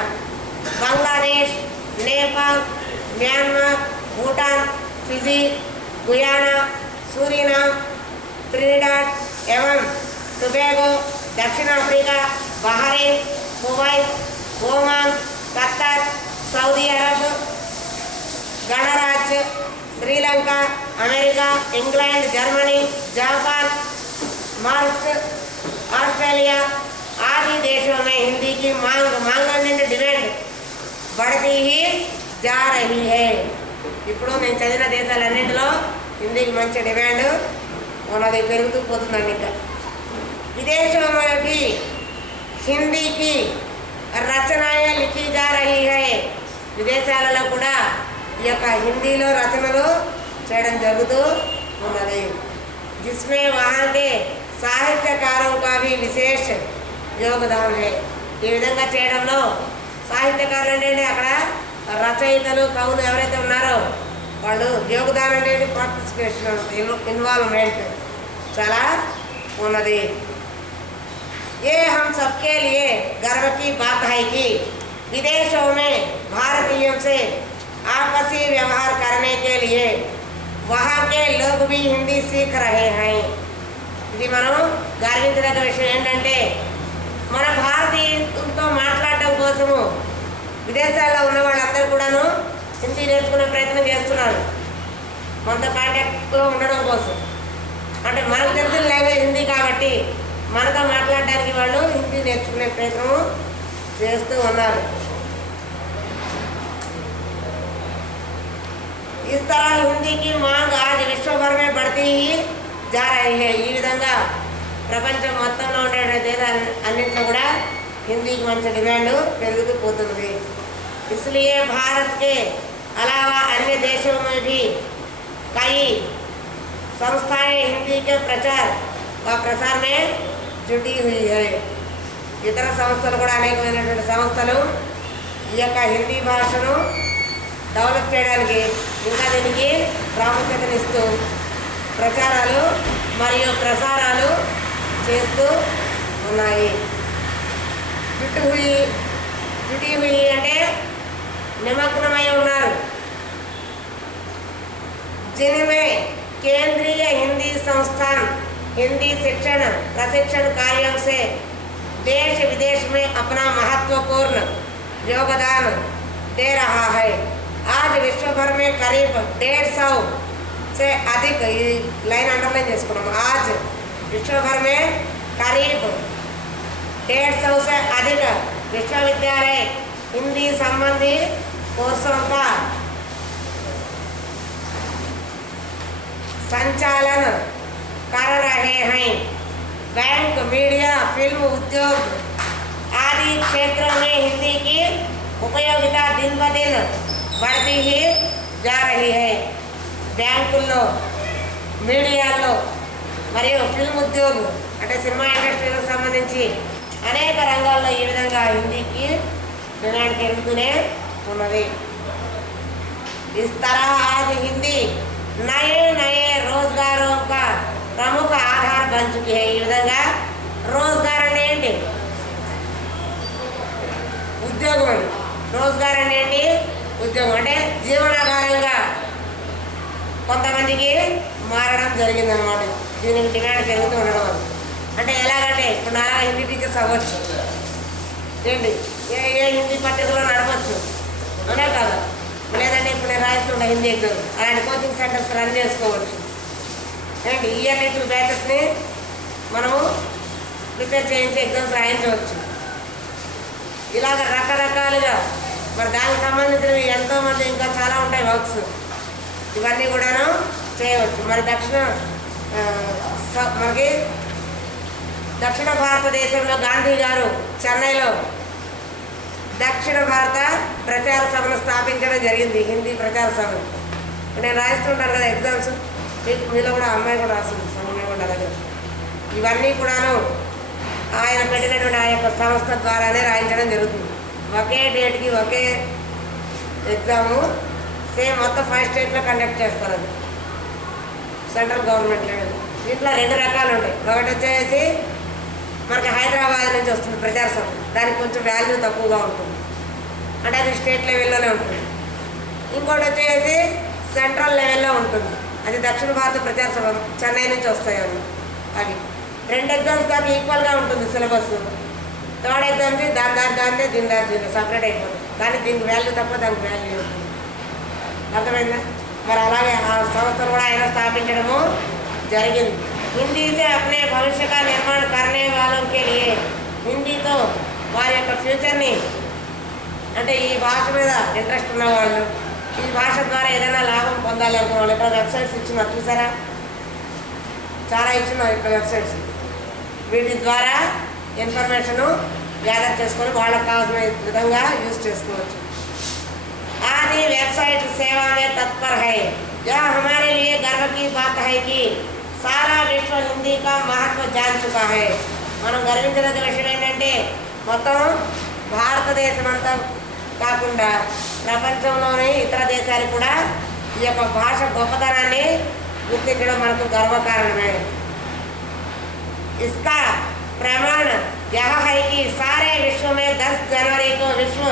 Bangladesh, Nepal, Myanmar, Bhutan, Fiji, Guyana, Suriname, Trinidad एवं टोबैगो, दक्षिण Africa, Bahrain, Kuwait, Oman, Qatar, Saudi Arab, गणराज्य, Sri Lanka, America, England, Germany, Japan, Malta, Australia आदि देशों में हिंदी की मांग डिमांड बढ़ती ही जा रही है। ఇప్పుడు నేను చదివిన దేశాలన్నింటిలో హిందీకి మంచి డిమాండ్ ఉన్నది, పెరుగుతూ పోతుందండి. ఇంకా विदेशों में भी हिंदी की రచనయే లిఖీ जा रही है। విదేశాలలో కూడా ఈ యొక్క హిందీలో రచనలు చేయడం జరుగుతూ ఉన్నది। जिसमें वहाँ के साहित्यकारों का भी विशेष योगदान है। ఈ విధంగా చేయడంలో సాహిత్యకారులు అంటే అక్కడ రచయితలు కవులు ఎవరైతే ఉన్నారో వాళ్ళు యోగదానం అనేది పార్టిసిపేషన్ ఇన్వాల్వ్మెంట్ చాలా ఉన్నది। ये हम सबके लिए गर्व की बात है कि विदेशों में भारतीयों से आपसी व्यवहार करने के लिए वहाँ के लोग भी हिंदी सीख रहे हैं। ఇది మనం గర్వించదగ్గ విషయం ఏంటంటే మన భారతీయులతో మాట్లాడటం కోసము విదేశాల్లో ఉన్న వాళ్ళందరూ కూడాను హిందీ నేర్చుకునే ప్రయత్నం చేస్తున్నారు, మనతో కాంటాక్ట్లో ఉండడం కోసం। అంటే మనకు తెలిసిన లాంగ్వేజ్ హిందీ కాబట్టి మనతో మాట్లాడడానికి వాళ్ళు హిందీ నేర్చుకునే ప్రయత్నం చేస్తూ ఉన్నారు। इस तरह हिंदी की मांग आज विश्व भर में बढ़ती ही जा रही है। ఈ విధంగా ప్రపంచం మొత్తంలో ఉండే దేశాలు అన్నింటిలో కూడా హిందీకి మంచి డిమాండ్ పెరుగుతూ పోతుంది। इसलिए भारत के अलावा अन्य देशों में भी कई संस्थाएं हिंदी के प्रचार व प्रसार में जुटी हुई है। ఇతర సంస్థలు కూడా అనేకమైనటువంటి సంస్థలు ఈ యొక్క హిందీ భాషను డెవలప్ చేయడానికి ఇంకా దీనికి ప్రాముఖ్యతనిస్తూ ప్రచారాలు మరియు ప్రసారాలు చేస్తూ ఉన్నాయి। जुटी हुई అంటే నిమగ్నమై ఉన్నారు। जिनमें केंद्रीय हिंदी संस्थान हिंदी शिक्षण प्रशिक्षण कार्यों से देश विदेश में अपना महत्वपूर्ण योगदान दे रहा है। आज विश्व भर में करीब 150 से अधिक लाइन अंडरलाइन చేసుకున్నాం। आज विश्व भर में करीब 150 से अधिक विश्वविद्यालय हिंदी संबंधी कोर्सों का संचालन कर रहे हैं। बैंक, मीडिया, फिल्म उद्योग आदि क्षेत्रों में हिंदी की उपयोगिता दिन ब दिन बढ़ती ही जा रही है। బ్యాంకుల్లో, మీడియాల్లో మరియు ఫిల్మ్ ఉద్యోగం అంటే సినిమా ఇండస్ట్రీలకు సంబంధించి అనేక రంగాల్లో ఈ విధంగా హిందీకి డిమాండ్ పెరుగుతూనే ఉన్నది। इस तरह आज हिंदी नए नए रोजगारों का प्रमुख आधार बन चुकी है। ఈ విధంగా రోజ్గార్ అంటే ఏంటి? ఉద్యోగం అండి। రోజ్గార్ అంటే ఏంటి? ఉద్యోగం అంటే జీవనాధారంగా కొంతమందికి మారడం జరిగిందనమాట। దీనికి డిమాండ్ పెరుగుతూ ఉండడం వల్ల అంటే ఎలాగంటే ఇప్పుడు నా హిందీ టీచర్స్ అవ్వచ్చు ఏంటి, ఏ హిందీ పద్ధతిలో నడవచ్చు అనే కాదు, లేదంటే ఇప్పుడు నేను రాయిస్తుంటా హిందీ ఎగ్జామ్ అలాంటి కోచింగ్ సెంటర్స్ రన్ చేసుకోవచ్చు ఏంటి। ఇయర్లీ 2 బ్యాచెస్ని మనము ప్రిపేర్ చేయించి ఎగ్జామ్స్ రాయించవచ్చు। ఇలాగ రకరకాలుగా మరి దానికి సంబంధించినవి ఎంతోమంది ఇంకా చాలా ఉంటాయి వర్క్స్, ఇవన్నీ కూడాను చేయవచ్చు। మరి మనకి దక్షిణ భారతదేశంలో గాంధీ గారు చెన్నైలో దక్షిణ భారత ప్రచార సభను స్థాపించడం జరిగింది, హిందీ ప్రచార సభను। నేను రాయిస్తుంటాను కదా ఎగ్జామ్స్, మీలో కూడా అమ్మాయి కూడా రాస్తుంది సమయం కూడా అలాగే। ఇవన్నీ కూడాను ఆయన పెట్టినటువంటి ఆ యొక్క సంస్థ ద్వారానే రాయించడం జరుగుతుంది। ఒకే డేట్కి ఒకే ఎగ్జాము సేమ్ మొత్తం 5 స్టేట్లో కండక్ట్ చేస్తారు, అది సెంట్రల్ గవర్నమెంట్ లెవెల్। దీంట్లో 2 రకాలు ఉంటాయి। ఒకటి వచ్చేసి మనకి హైదరాబాద్ నుంచి వస్తుంది ప్రచార సభ, దానికి కొంచెం వాల్యూ తక్కువగా ఉంటుంది, అంటే అది స్టేట్ లెవెల్లోనే ఉంటుంది। ఇంకోటి వచ్చేసి సెంట్రల్ లెవెల్లో ఉంటుంది, అది దక్షిణ భారత ప్రచార సభ చెన్నై నుంచి వస్తాయి అవి। 2 ఎగ్జామ్స్ దాకా ఈక్వల్గా ఉంటుంది సిలబస్। థర్డ్ ఎగ్జామ్కి దాని దీని సపరేట్ అయిపోతుంది, కానీ దీనికి వాల్యూ తప్ప దానికి వాల్యూ ఉంటుంది। అర్థమైందా? మరి అలాగే ఆ సంస్థను కూడా ఆయన స్థాపించడము జరిగింది। हिंदी से अपने भविष्य का निर्माण करने वालों के लिए हिंदी तो వారి యొక్క ఫ్యూచర్ని అంటే ఈ భాష మీద ఇంట్రెస్ట్ ఉన్నవాళ్ళు, ఈ భాష ద్వారా ఏదైనా లాభం పొందాలి అనుకున్న వాళ్ళు ఇక్కడ వెబ్సైట్స్ ఇచ్చినారు చూసారా, చాలా ఇచ్చినారు ఇక్కడ వెబ్సైట్స్. వీటి ద్వారా ఇన్ఫర్మేషను గ్యాదర్ చేసుకొని వాళ్ళకి కావాల్సిన విధంగా యూజ్ చేసుకోవచ్చు. आदि वेबसाइट सेवा में तत्पर है। यह हमारे लिए गर्व की बात है कि सारा विश्व हिंदी का महत्व जान चुका है। మనం గర్వించదగ్గ విషయం ఏంటంటే మొత్తం భారతదేశం అంతా కాకుండా ప్రపంచంలోని ఇతర దేశాలు కూడా ఈ యొక్క భాష గొప్పతనాన్ని గుర్తించడం మనకు గర్వకారణమే. इसका प्रमाण यह है कि सारे विश्व में 10 जनवरी को विश्व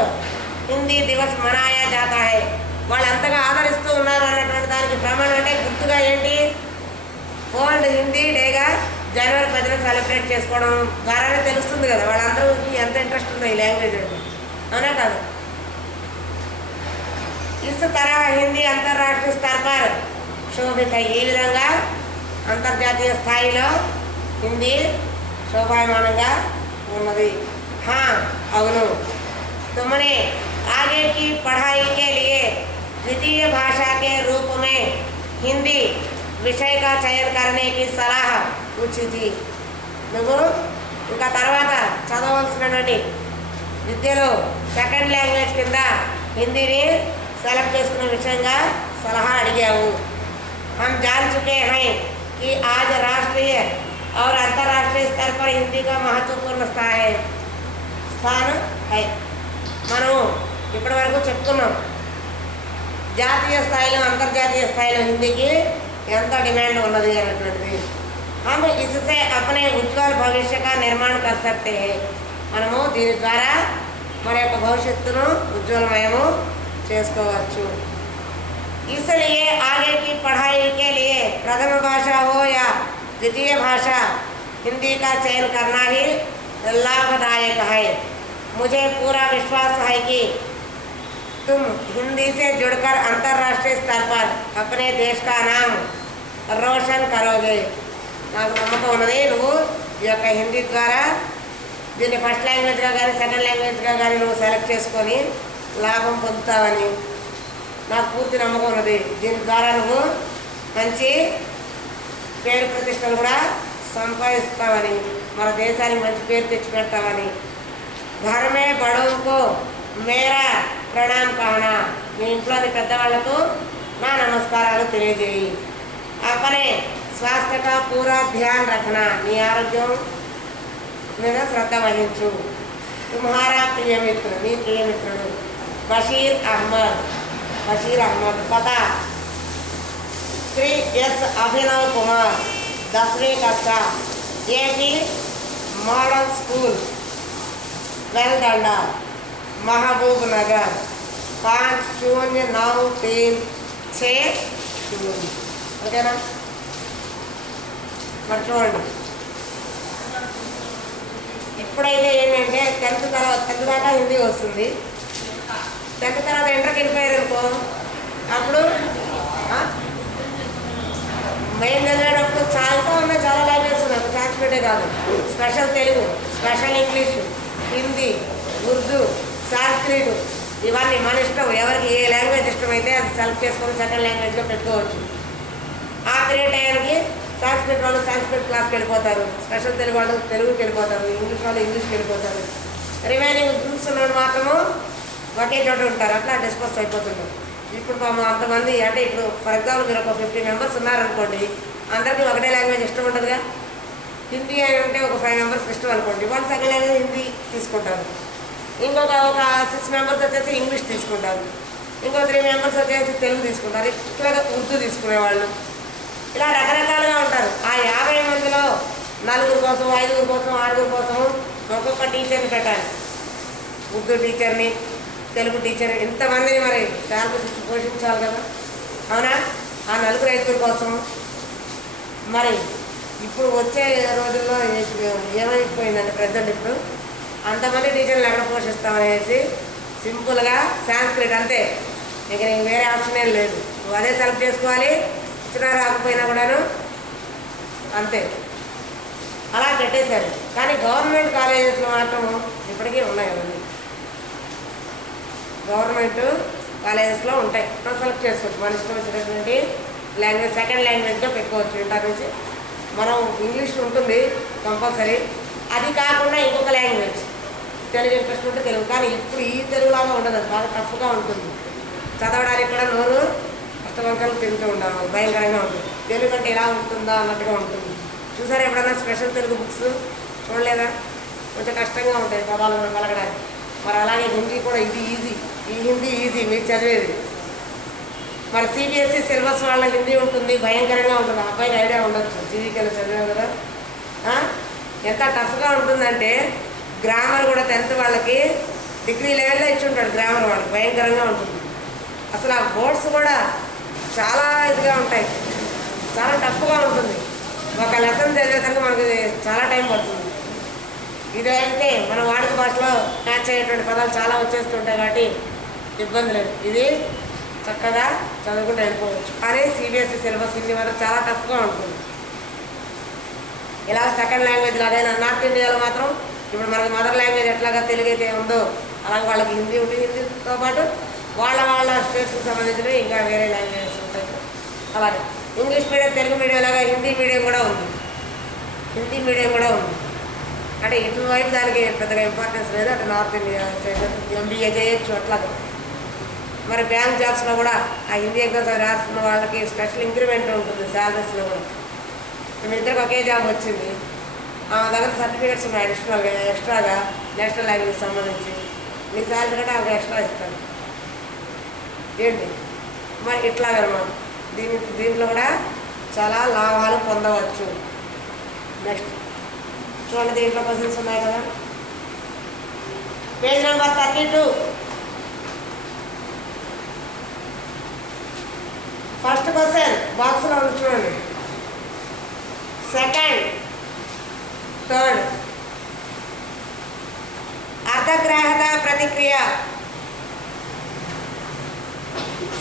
హిందీ దివస్ మనాయా జాతా హై. వాళ్ళు అంతగా ఆదరిస్తూ ఉన్నారు అన్నటువంటి దానికి ప్రమాణం అంటే గుర్తుగా ఏంటి, వరల్డ్ హిందీ డేగా జనవరి 10న సెలబ్రేట్ చేసుకోవడం ద్వారానే తెలుస్తుంది కదా వాళ్ళందరికీ ఎంత ఇంట్రెస్ట్ ఉందో ఈ లాంగ్వేజ్ అంటే, అవునా కాదు. ఇస్ తరహా హిందీ అంతర్రాష్ట్రీయ స్థాయి పర్ శోభిత. ఈ విధంగా అంతర్జాతీయ స్థాయిలో హిందీ శోభాయమానంగా ఉన్నది. హా అవును. तुमने आगे की पढ़ाई के लिए द्वितीय भाषा के रूप में हिंदी विषय का चयन करने की सलाह पूछी थी. నువ్వు ఇంకా తర్వాత చదవవలసినటువంటి విద్యలో సెకండ్ లాంగ్వేజ్ కింద హిందీని సెలెక్ట్ చేసుకునే విషయంగా సలహా అడిగావు. हम जान चुके हैं कि आज राष्ट्रीय और अंतर्राष्ट्रीय स्तर पर हिंदी का महत्वपूर्ण स्थान है. మనం ఇప్పటి వరకు చెప్పుకున్నాం జాతీయ స్థాయిలో అంతర్జాతీయ స్థాయిలో హిందీకి ఎంత డిమాండ్ ఉన్నది అనేటువంటిది. हम इससे अपने उज्ज्वल भविष्य का निर्माण कर सकते हैं. మనము దీని ద్వారా మన యొక్క భవిష్యత్తును ఉజ్వలమయము చేసుకోవచ్చు. इसलिए आगे की पढ़ाई के लिए प्रथम भाषा हो या द्वितीय भाषा हिंदी का चयन करना ही लाभदायक है. मुझे पूरा विश्वास है कि तुम हिंदी से जुड़कर अंतर्राष्ट्रीय स्तर पर अपने देश का नाम रोशन करोगे. నాకు నమ్మకం ఉన్నది నువ్వు ఈ యొక్క హిందీ ద్వారా దీన్ని ఫస్ట్ లాంగ్వేజ్గా కానీ సెకండ్ లాంగ్వేజ్గా కానీ నువ్వు సెలెక్ట్ చేసుకొని లాభం పొందుతావని నాకు పూర్తి నమ్మకం ఉన్నది. దీని ద్వారా నువ్వు మంచి పేరు ప్రతిష్టలు కూడా సంపాదిస్తావని, మన దేశానికి మంచి పేరు తెచ్చిపెడతావని. घर में बड़ों को मेरा प्रणाम कहना. మీ ఇంట్లోని పెద్దవాళ్లకు నా నమస్కారాలు తెలియజేయి. अपने स्वास्थ्य का पूरा ध्यान रखना. నీ ఆరోగ్యం మీద శ్రద్ధ వహించు. तुम्हारा प्रिय मित्र, నీ ప్రియ మిత్రుడు బషీర్ అహ్మద్. पता श्री एस अभिनव कुमार, 10वीं कक्षा, AP मॉडल स्कूल वेलदंडा, महबूब नगर, 509360. ఓకేనా? మరి చూడండి, ఇప్పుడైతే ఏంటంటే 10th దాకా హిందీ వస్తుంది. 10th తర్వాత ఇంటర్కి వెళ్ళిపోయారు అనుకో, అప్పుడు మేము చదివేటప్పుడు చాలా లాంగ్వేజెస్ ఉన్నాయి. సాంస్క్రిటే కాదు, special Telugu, special English, Hindi, Urdu, Sanskrit, ఇవన్నీ మన ఇష్టం. ఎవరికి ఏ లాంగ్వేజ్ ఇష్టమైతే అది సెలెక్ట్ చేసుకొని సెకండ్ లాంగ్వేజ్లో పెట్టుకోవచ్చు. ఆ పీరియడ్ టైంకి సాంస్క్రిట్ వాళ్ళు సాంస్క్రిట్ క్లాస్కి వెళ్ళిపోతారు, స్పెషల్ తెలుగు వాళ్ళు తెలుగుకి వెళ్ళిపోతారు, ఇంగ్లీష్ వాళ్ళు ఇంగ్లీష్కి వెళ్ళిపోతారు. రిమైనింగ్ గ్రూప్స్ ఉన్నవాడు మాత్రము ఒకే చోట ఉంటారు. అట్లా డిస్కస్ అయిపోతుంటారు. ఇప్పుడు అంతమంది అంటే ఇప్పుడు ఫర్ ఎగ్జాంపుల్ మీరు ఒక 50 మెంబర్స్ ఉన్నారనుకోండి, అందరికీ ఒకటే లాంగ్వేజ్ ఇష్టం ఉంటుందిగా. హిందీ అని ఉంటే ఒక 5 మెంబర్స్ ఇష్టం అనుకోండి, వాళ్ళు సెకండ్ లాంగ్వేజ్ హిందీ తీసుకుంటారు. ఇంకొక 6 మెంబర్స్ వచ్చేసి ఇంగ్లీష్ తీసుకుంటారు. ఇంకో 3 మెంబర్స్ వచ్చేసి తెలుగు తీసుకుంటారు. ఇట్లాగా ఉర్దూ తీసుకునేవాళ్ళు. ఇలా రకరకాలుగా ఉంటారు. ఆ 50 మందిలో 4 కోసం, 5 కోసం, 6 కోసం ఒక్కొక్క టీచర్ని పెట్టాలి. ఉర్దూ టీచర్ని, తెలుగు టీచర్, ఇంతమందిని మరి శాలరీస్ ఇచ్చి పోషించాలి కదా, అవునా? ఆ 4-5 కోసం మరి ఇప్పుడు వచ్చే రోజుల్లో ఏమైపోయిందంటే ప్రజెంట్ ఇప్పుడు అంతమంది టీచర్లు ఎక్కడ పోషిస్తామనేసి సింపుల్గా సాంస్క్రిట్ అంతే. ఇక నీకు వేరే ఆప్షన్ ఏం లేదు. నువ్వు అదే సెలెక్ట్ చేసుకోవాలి, ఇచ్చినా రాకపోయినా కూడాను అంతే. అలా పెట్టేశారు. కానీ గవర్నమెంట్ కాలేజెస్లో మాత్రం ఇప్పటికీ ఉన్నాయి అవన్నీ. గవర్నమెంట్ కాలేజెస్లో ఉంటాయి. మనం సెలెక్ట్ చేసుకోవచ్చు, మన ఇష్టం వచ్చినటువంటి లాంగ్వేజ్ సెకండ్ లాంగ్వేజ్గా పెట్టుకోవచ్చు. ఇంటర్ నుంచి మనం ఇంగ్లీష్ ఉంటుంది కంపల్సరీ, అది కాకుండా ఇంకొక లాంగ్వేజ్ తెలుగు ఇంట్రెస్ట్ ఉంటే తెలుగు. కానీ ఇప్పుడు ఈ తెలుగులాగా ఉండదు, అది బాగా టఫ్గా ఉంటుంది. చదవడానికి కూడా నోరు అష్టవంకలు తిరుగుతూ ఉండాలి, భయంకరంగా ఉంటుంది. తెలుగు అంటే ఇలా ఉంటుందా అన్నట్టుగా ఉంటుంది. చూసారా ఎప్పుడైనా స్పెషల్ తెలుగు బుక్స్ చూడలేదా? కొంచెం కష్టంగా ఉంటాయి పదాలు కూడా పలకడానికి. మరి అలాగే హిందీ కూడా ఇది ఈజీ, ఈ హిందీ ఈజీ మీరు చదివేది. మరి సిబిఎస్ఈ సిలబస్ వాళ్ళ హిందీ ఉంటుంది, భయంకరంగా ఉంటుంది. అబ్బాయికి ఐడియా ఉండొచ్చు, జీవికలు చదివాం కదా. ఎంత టఫ్గా ఉంటుందంటే గ్రామర్ కూడా 10th వాళ్ళకి డిగ్రీ లెవెల్లో ఇచ్చి ఉంటాడు. గ్రామర్ వాళ్ళకి భయంకరంగా ఉంటుంది. అసలు ఆ బోర్డ్స్ కూడా చాలా ఇదిగా ఉంటాయి, చాలా టఫ్గా ఉంటుంది. ఒక లెసన్ చదివేసరికి మనకి చాలా టైం పడుతుంది. ఇది అయితే మన వాడుక భాషలో మ్యాచ్ అయ్యేటువంటి పదాలు చాలా వచ్చేస్తుంటాయి కాబట్టి ఇబ్బంది లేదు. ఇది చక్కగా చదువుకుంటూ వెళ్ళిపోవచ్చు. కానీ సిబిఎస్ఈ సిలబస్ హిందీ మాత్రం చాలా టఫ్గా ఉంటుంది. ఇలా సెకండ్ లాంగ్వేజ్ లాగైనా నార్త్ ఇండియాలో మాత్రం ఇప్పుడు మనకి మదర్ లాంగ్వేజ్ ఎట్లాగా తెలుగు అయితే ఉందో అలాగే వాళ్ళకి హిందీ ఉంది. హిందీతో పాటు వాళ్ళ స్టేట్స్కి సంబంధించినవి ఇంకా వేరే లాంగ్వేజెస్ ఉంటాయి. అలాగే ఇంగ్లీష్ మీడియం, తెలుగు మీడియం లాగా హిందీ మీడియం కూడా ఉంది. హిందీ మీడియం కూడా ఉంది. అంటే ఇటువైపు దానికి పెద్దగా ఇంపార్టెన్స్ లేదు. అటు నార్త్ ఇండియా ఎంబీఏ చేయొచ్చు అట్లాగా. మరి బ్యాంక్ జాబ్స్లో కూడా ఆ హిందీ ఎగ్జామ్స్ రాస్తున్న వాళ్ళకి స్పెషల్ ఇంక్రిమెంట్ ఉంటుంది శాలరీస్లో కూడా. మీ ఇద్దరికి ఒకే జాబ్ వచ్చింది, ఆ దగ్గర సర్టిఫికేట్స్ ఉన్నాయి అడిషనల్గా ఎక్స్ట్రాగా నేషనల్ లాంగ్వేజ్ సంబంధించి. మీ శాలరీ కంటే ఆమె ఎక్స్ట్రా ఇస్తాను ఏంటి. మరి ఇట్లాగనమాట దీంట్లో కూడా చాలా లాభాలు పొందవచ్చు. నెక్స్ట్ చూడండి, దీంట్లో క్వశ్చన్స్ ఉన్నాయి కదా. Page number 32. ఫస్ట్ క్వశ్చన్ బాక్స్లో ఉంది చూడండి. సెకండ్, థర్డ్ అర్థగ్రాహక ప్రతిక్రియ.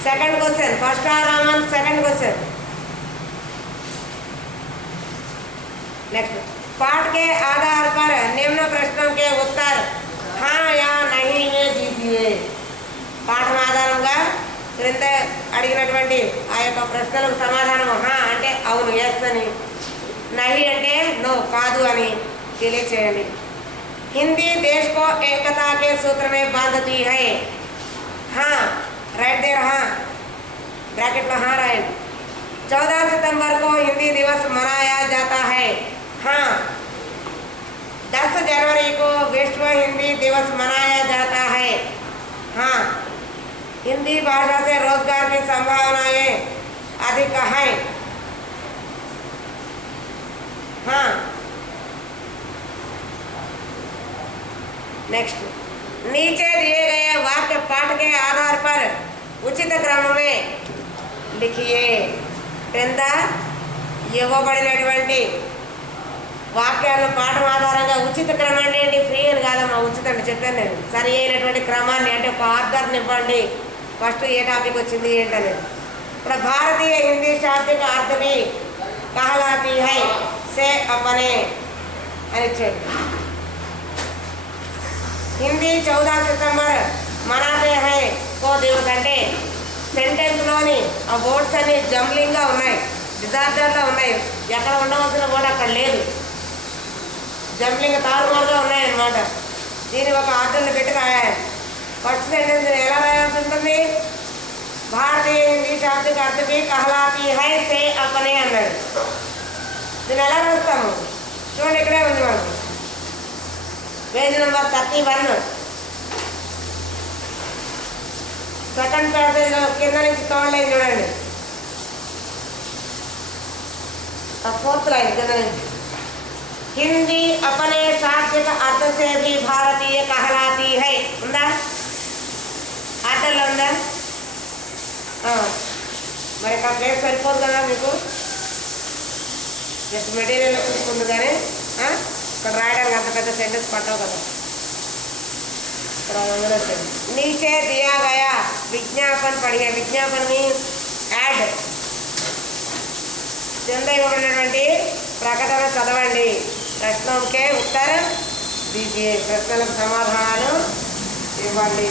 Second question, first Raman second question. Next, पाठ के आधार पर निम्न प्रश्नों के उत्तर हाँ या नहीं में दीजिए. పాఠం ఆధారంగా క్రింద అడిగినటువంటి ఆ యొక్క ప్రశ్నలకు సమాధానం హా అంటే అవును ఎస్ అని, నహి అంటే నో కాదు అని తెలియచేయండి. हिंदी देश को एकता के सूत्र में बांधती है. हाँ राइट देर, हाँ ब्रैकेट में हाँ राइट. 14 सितंबर को हिंदी दिवस मनाया जाता है. हाँ 10 जनवरी को विश्व हिंदी दिवस मनाया जाता है. हाँ हिंदी भाषा से रोजगार की संभावनाएं अधिक है. हाँ नेक्स्ट, नीचे दिए गए वाक्य पाठ के आधार पर उचित क्रम में लिखिए. క్రింద ఇవ్వబడినటువంటి వాక్యాలను పాఠం ఆధారంగా ఉచిత క్రమాన్ని ఏంటి, ఫ్రీ అని కాదమ్మా, ఉచితం అంటే చెప్పాను నేను. సరి అయినటువంటి క్రమాన్ని అంటే ఒక ఆర్డర్ని ఇవ్వండి. ఫస్ట్ ఏ టాపిక్ వచ్చింది ఏంటనేది. ఇప్పుడు భారతీయ హిందీ శాబ్దిక अर्थ भी कहलाती है से अपने అని ఇచ్చేది. హిందీ 14 సితంబర్ మనాతే హై కో దివస్ అంటే సెంటెన్స్లోని ఆ వర్డ్స్ అన్ని జంబ్లింగ్గా ఉన్నాయి, డిజార్డర్లో ఉన్నాయి. ఎక్కడ ఉండవలసిన వర్డ్ అక్కడ లేదు, జంబ్లింగ్ తారుమారుగా ఉన్నాయన్నమాట. దీన్ని ఒక ఆర్డర్ని పెట్టి రాయాలి. ఫస్ట్ సెంటెన్స్ ఎలా రాయాల్సి ఉంటుంది, భారతీయ హిందీ శాబ్దిక अर्थ भी कहलाती है से अपने అన్నాడు. దీన్ని ఎలా రాస్తాము చూడండి, ఇక్కడే ఉంది మనకు పేజ్ నెంబర్ 31. సెకండ్ ప్యాసేజ్లో కింద నుంచి థర్డ్ లైన్ చూడండి, फोर्थ लाइन కింద నుంచి. హిందీ अपने शाब्दिक अर्थ से भी भारतीय कहलाती है ఉందా, ఆటల్లో ఉందా? మరి ఇక్కడ ప్లేస్ సరిపోదు కదా మీకు, జస్ట్ మెటీరియల్ చూసుకుంది కానీ ఇక్కడ రాయడానికి అంత పెద్ద సెంటెన్స్ పట్టవు కదా. नीचे दिया गया विज्ञापन पढ़िए. विज्ञापन मीन्स యాడ్. కింద ఇవ్వబడినటువంటి ప్రకటన చదవండి. ప్రశ్నకే ఉత్తరం దీజియే, ప్రశ్నలకు సమాధానాలు ఇవ్వండి.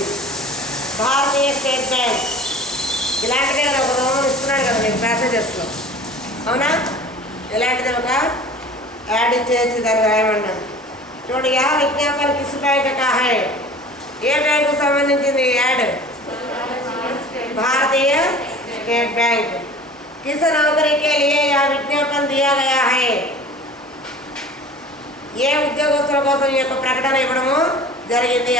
భారతీయ స్టేట్ బ్యాంక్ ఇలాంటిదే కదా ఒక రోమన్ ఇస్తున్నాడు కదా మీకు ప్యాసేజెస్లో, అవునా? ఇలాంటిది ఒక యాడ్ ఇచ్చేసి దాన్ని రాయమన్నాను. చూడండి, యా విజ్ఞాపన కిస్ బ్యాంక్ కా హై, ఏ బ్యాంకు సంబంధించింది యాడ్? भारतीय स्टेट बैंक। किस नौकरी के लिए यह विज्ञापन दिया गया है? ఏ ఉద్యోగస్తుల కోసం ఈ యొక్క ప్రకటన ఇవ్వడము జరిగింది?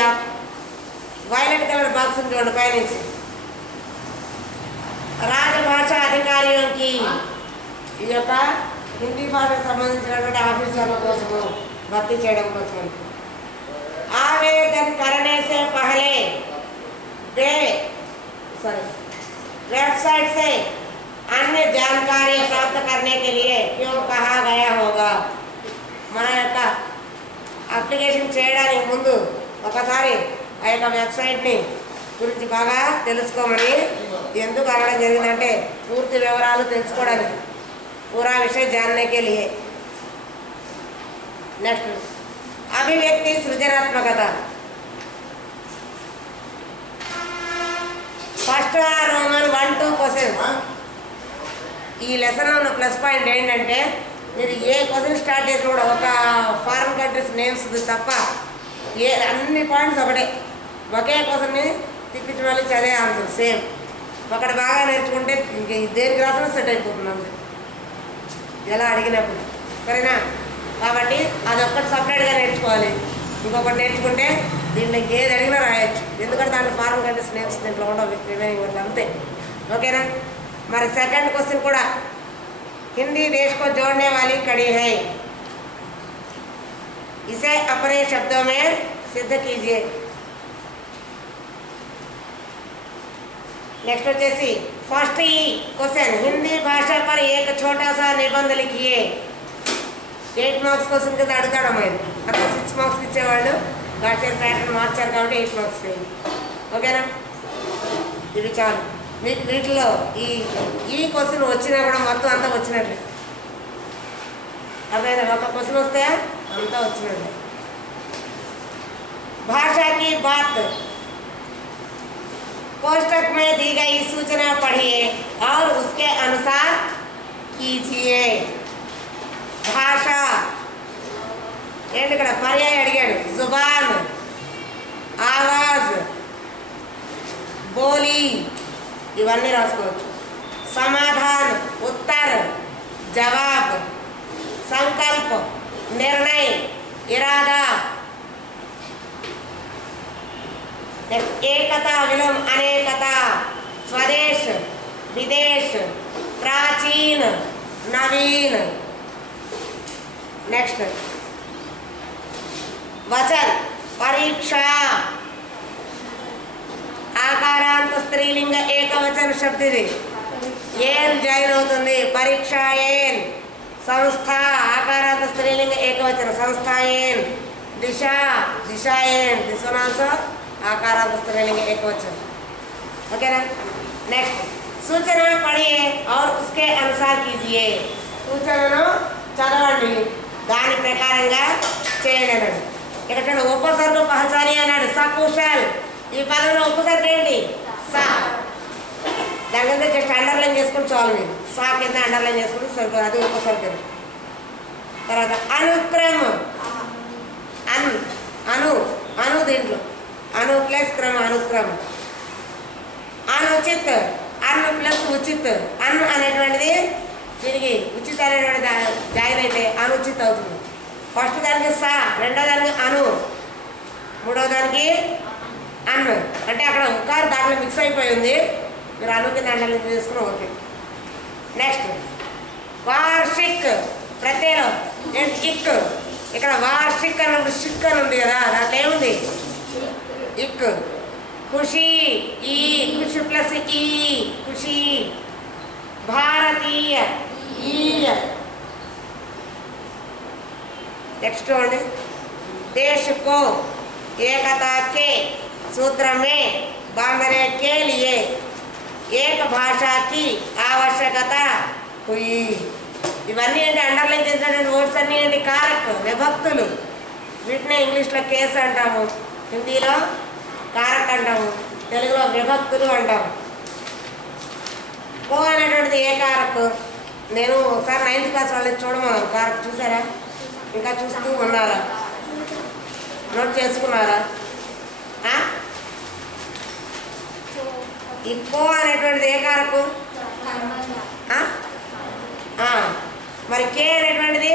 వైలెట్ కలర్ బాక్స్ చూడండి పైనుంచి. రాజభాషా అధికారియోకి, ఈ యొక్క హిందీ భాషకు సంబంధించినటువంటి ఆఫీసర్ల కోసము భర్తీ చేయడం కోసం. ఆవేదన करने से पहले वेबसाइट से अन्य जानकारी प्राप्त करने के लिए क्यों कहा गया होगा? మన యొక్క అప్లికేషన్ చేయడానికి ముందు ఒకసారి ఆ యొక్క వెబ్సైట్ని గురించి బాగా తెలుసుకోమని ఎందుకు అనడం జరిగిందంటే పూర్తి వివరాలు తెలుసుకోవడానికి, పూరా విషయం जानने के लिए. నెక్స్ట్, అభివ్యక్తి సృజనాత్మకత. First Roman 1-2 questions. ఈ లెసన్లో ఉన్న ప్లస్ పాయింట్ ఏంటంటే మీరు ఏ క్వశ్చన్ స్టార్ట్ చేసి కూడా ఒక ఫారిన్ కంట్రీస్ నేమ్స్ తప్ప అన్ని పాయింట్స్ ఒకటే, ఒకే క్వశ్చన్ని తిప్పించి మళ్ళీ చదివే ఆన్సర్ సేమ్. ఒకటి బాగా నేర్చుకుంటే ఇంక దేనికి రాసినా సెట్ అయిపోతుంది అంతే, ఎలా అడిగినప్పుడు. సరేనా? కాబట్టి అది ఒక్కటి సపరేట్గా నేర్చుకోవాలి. ఇంకొకటి నేర్చుకుంటే దీంట్లో ఏది అడిగినా రాయొచ్చు, ఎందుకంటే దాంట్లో ఫారిన్ కంట్రీస్ నేమ్స్ దీంట్లో ఉండవు, రిమైనింగ్ వల్ల అంతే. ఓకేనా? మరి సెకండ్ క్వశ్చన్ కూడా हिंदी देश को जोड़ने वाली कड़ी है, इसे अपने शब्दों में सिद्ध कीजिए. नेक्स्ट వచ్చేసి फर्स्ट ही क्वेश्चन, हिंदी भाषा पर एक छोटा सा निबंध लिखिए. 8 మార్క్స్ క్వశ్చన్ కింద అడుగుతాడమ్మా. ఇది అక్కడ 6 మార్క్స్ ఇచ్చేవాళ్ళు గాడ్చర్ ప్యాటర్న్ మార్చారు కాబట్టి 8 మార్క్స్. ఓకేనా? ఇది చాలు మీకు. వీటిలో ఈ క్వశ్చన్ వచ్చినా కూడా మొత్తం అంతా వచ్చినట్లే, అర్థమైందా? ఒక క్వశ్చన్ వస్తే అంతా వచ్చినట్లే. भाषा की बात, कोष्टक में दी गई सूचना पढ़िए और उसके अनुसार कीजिए. భాషా ఏంటి ఇక్కడ పర్యాయం అడిగాడు. జుబాన్, ఆవాజ్, బోలీ ఇవన్నీ రాసుకోవచ్చు. సమాధాన్, ఉత్తర్, జవాబ్, సంకల్ప, నిర్ణయ, ఇరాదా. ఏకత, విలం, అనేకత, స్వదేశ్, విదేశ్, ప్రాచీన్, నవీన్. నెక్స్ట్ వచన్, పరీక్ష, ఆకారాంత స్త్రీలింగ ఏకవచన శబ్ద. ఇది ఏన్ జాయిన్ అవుతుంది, పరీక్ష ఏన్. సంస్థ, ఆకారాంత స్త్రీలింగ ఏకవచన, సంస్థ ఏన్. దిశ, దిశ ఏన్, దిశనాంశ ఆకారాంత స్త్రీలింగ ఏకవచన. ఓకేనా? నెక్స్ట్ సూచన పढ़िए और उसके अनुसार कीजिए. సూచనను చదవండి, దాని ప్రకారంగా చేయండి అన్నాడు. ఇక్కడ ఉపసర్గ పహచాని అన్నాడు. సకుశల్, ఈ పదంలో ఉపసర్గ ఏంటి? సా. దాని కింద జస్ట్ అండర్లైన్ చేసుకుని చాలు. మీరు సా కింద అండర్లైన్ చేసుకుంటే సరిపోదు, అది ఉపసర్గ. తర్వాత అనుక్రమ, అను అను దీంట్లో అను ప్లస్ క్రమ, అనుక్రమ. అనుచిత్, అన్ ప్లస్ ఉచిత్. అన్ అనేటువంటిది దీనికి ఉచిత అనేటువంటి జాయిన్ అయితే అనుచిత్ అవుతుంది. ఫస్ట్ దానికి సా, రెండో దానికి అను, మూడో దానికి అన్. అంటే అక్కడ ఉకారు దాంట్లో మిక్స్ అయిపోయి ఉంది, మీరు అను కింద అండర్లైన్ చేసుకుని ఓకే. నెక్స్ట్ వార్షిక్, ప్రత్యయం ఇక్. ఇక్కడ వార్షిక్ అన్నప్పుడు షిక్ అని ఉంది కదా, దాంట్లో ఏముంది? ఇక్. ఖుషి, ఈ, ఖుషి ప్లస్ ఈ, ఖుషి. భారతీయ, ఈ. నెక్స్ట్ అండి देश को एकता के सूत्र में बांधने के लिए एक भाषा की आवश्यकता हुई. ఇవన్నీ ఏంటి? అండర్లైన్ చేసినటువంటి వర్డ్స్ అన్నీ ఏంటి? కారక్, విభక్తులు. వీటినే ఇంగ్లీష్లో కేస్ అంటాము, హిందీలో కారక్ అంటాము. తెలుగులో విభక్తులు అంటాం. కో అనేటువంటిది ఏ కారకు? నేను ఒకసారి 9th క్లాస్ వాళ్ళకి చూడమన్నాను. కారకు చూసారా? ఇంకా చూస్తూ ఉన్నారా? నోట్ చేసుకున్నారా? ఈ కో అనేటువంటిది ఏ కారకు? మరి కే అనేటువంటిది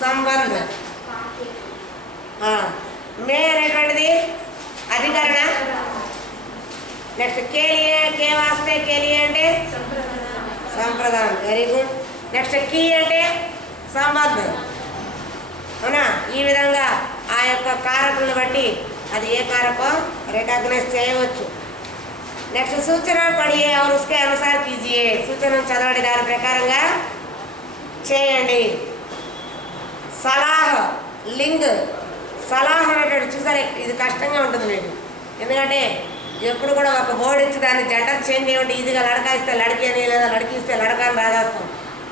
సంబంధ. మే అనేటువంటిది అధికరణ. నెక్స్ట్ కేలియే, కే వాస్తే కేలియే అంటే సంప్రదాయం. Very good. నెక్స్ట్ కీ అంటే సంబంధం. అవునా? ఈ విధంగా ఆ యొక్క కారకులను బట్టి అది ఏ కారకో రికగ్నైజ్ చేయవచ్చు. నెక్స్ట్ సూచన పడియే और उसके अनुसार कीजिए. సూచనను చదవండి, దాని ప్రకారంగా చేయండి. సలాహ్ లింగ్. సలాహ్ అనేటువంటి చూసారు, ఇది కష్టంగా ఉంటుంది మీకు. ఎందుకంటే ఎప్పుడు కూడా ఒక బోర్డు ఇచ్చి దాన్ని జెండర్ చేంజ్ చేయండి, ఈజీగా లడక ఇస్తే లడికి అని, లేదా లడికి ఇస్తే లడక అని రాజేస్తాం.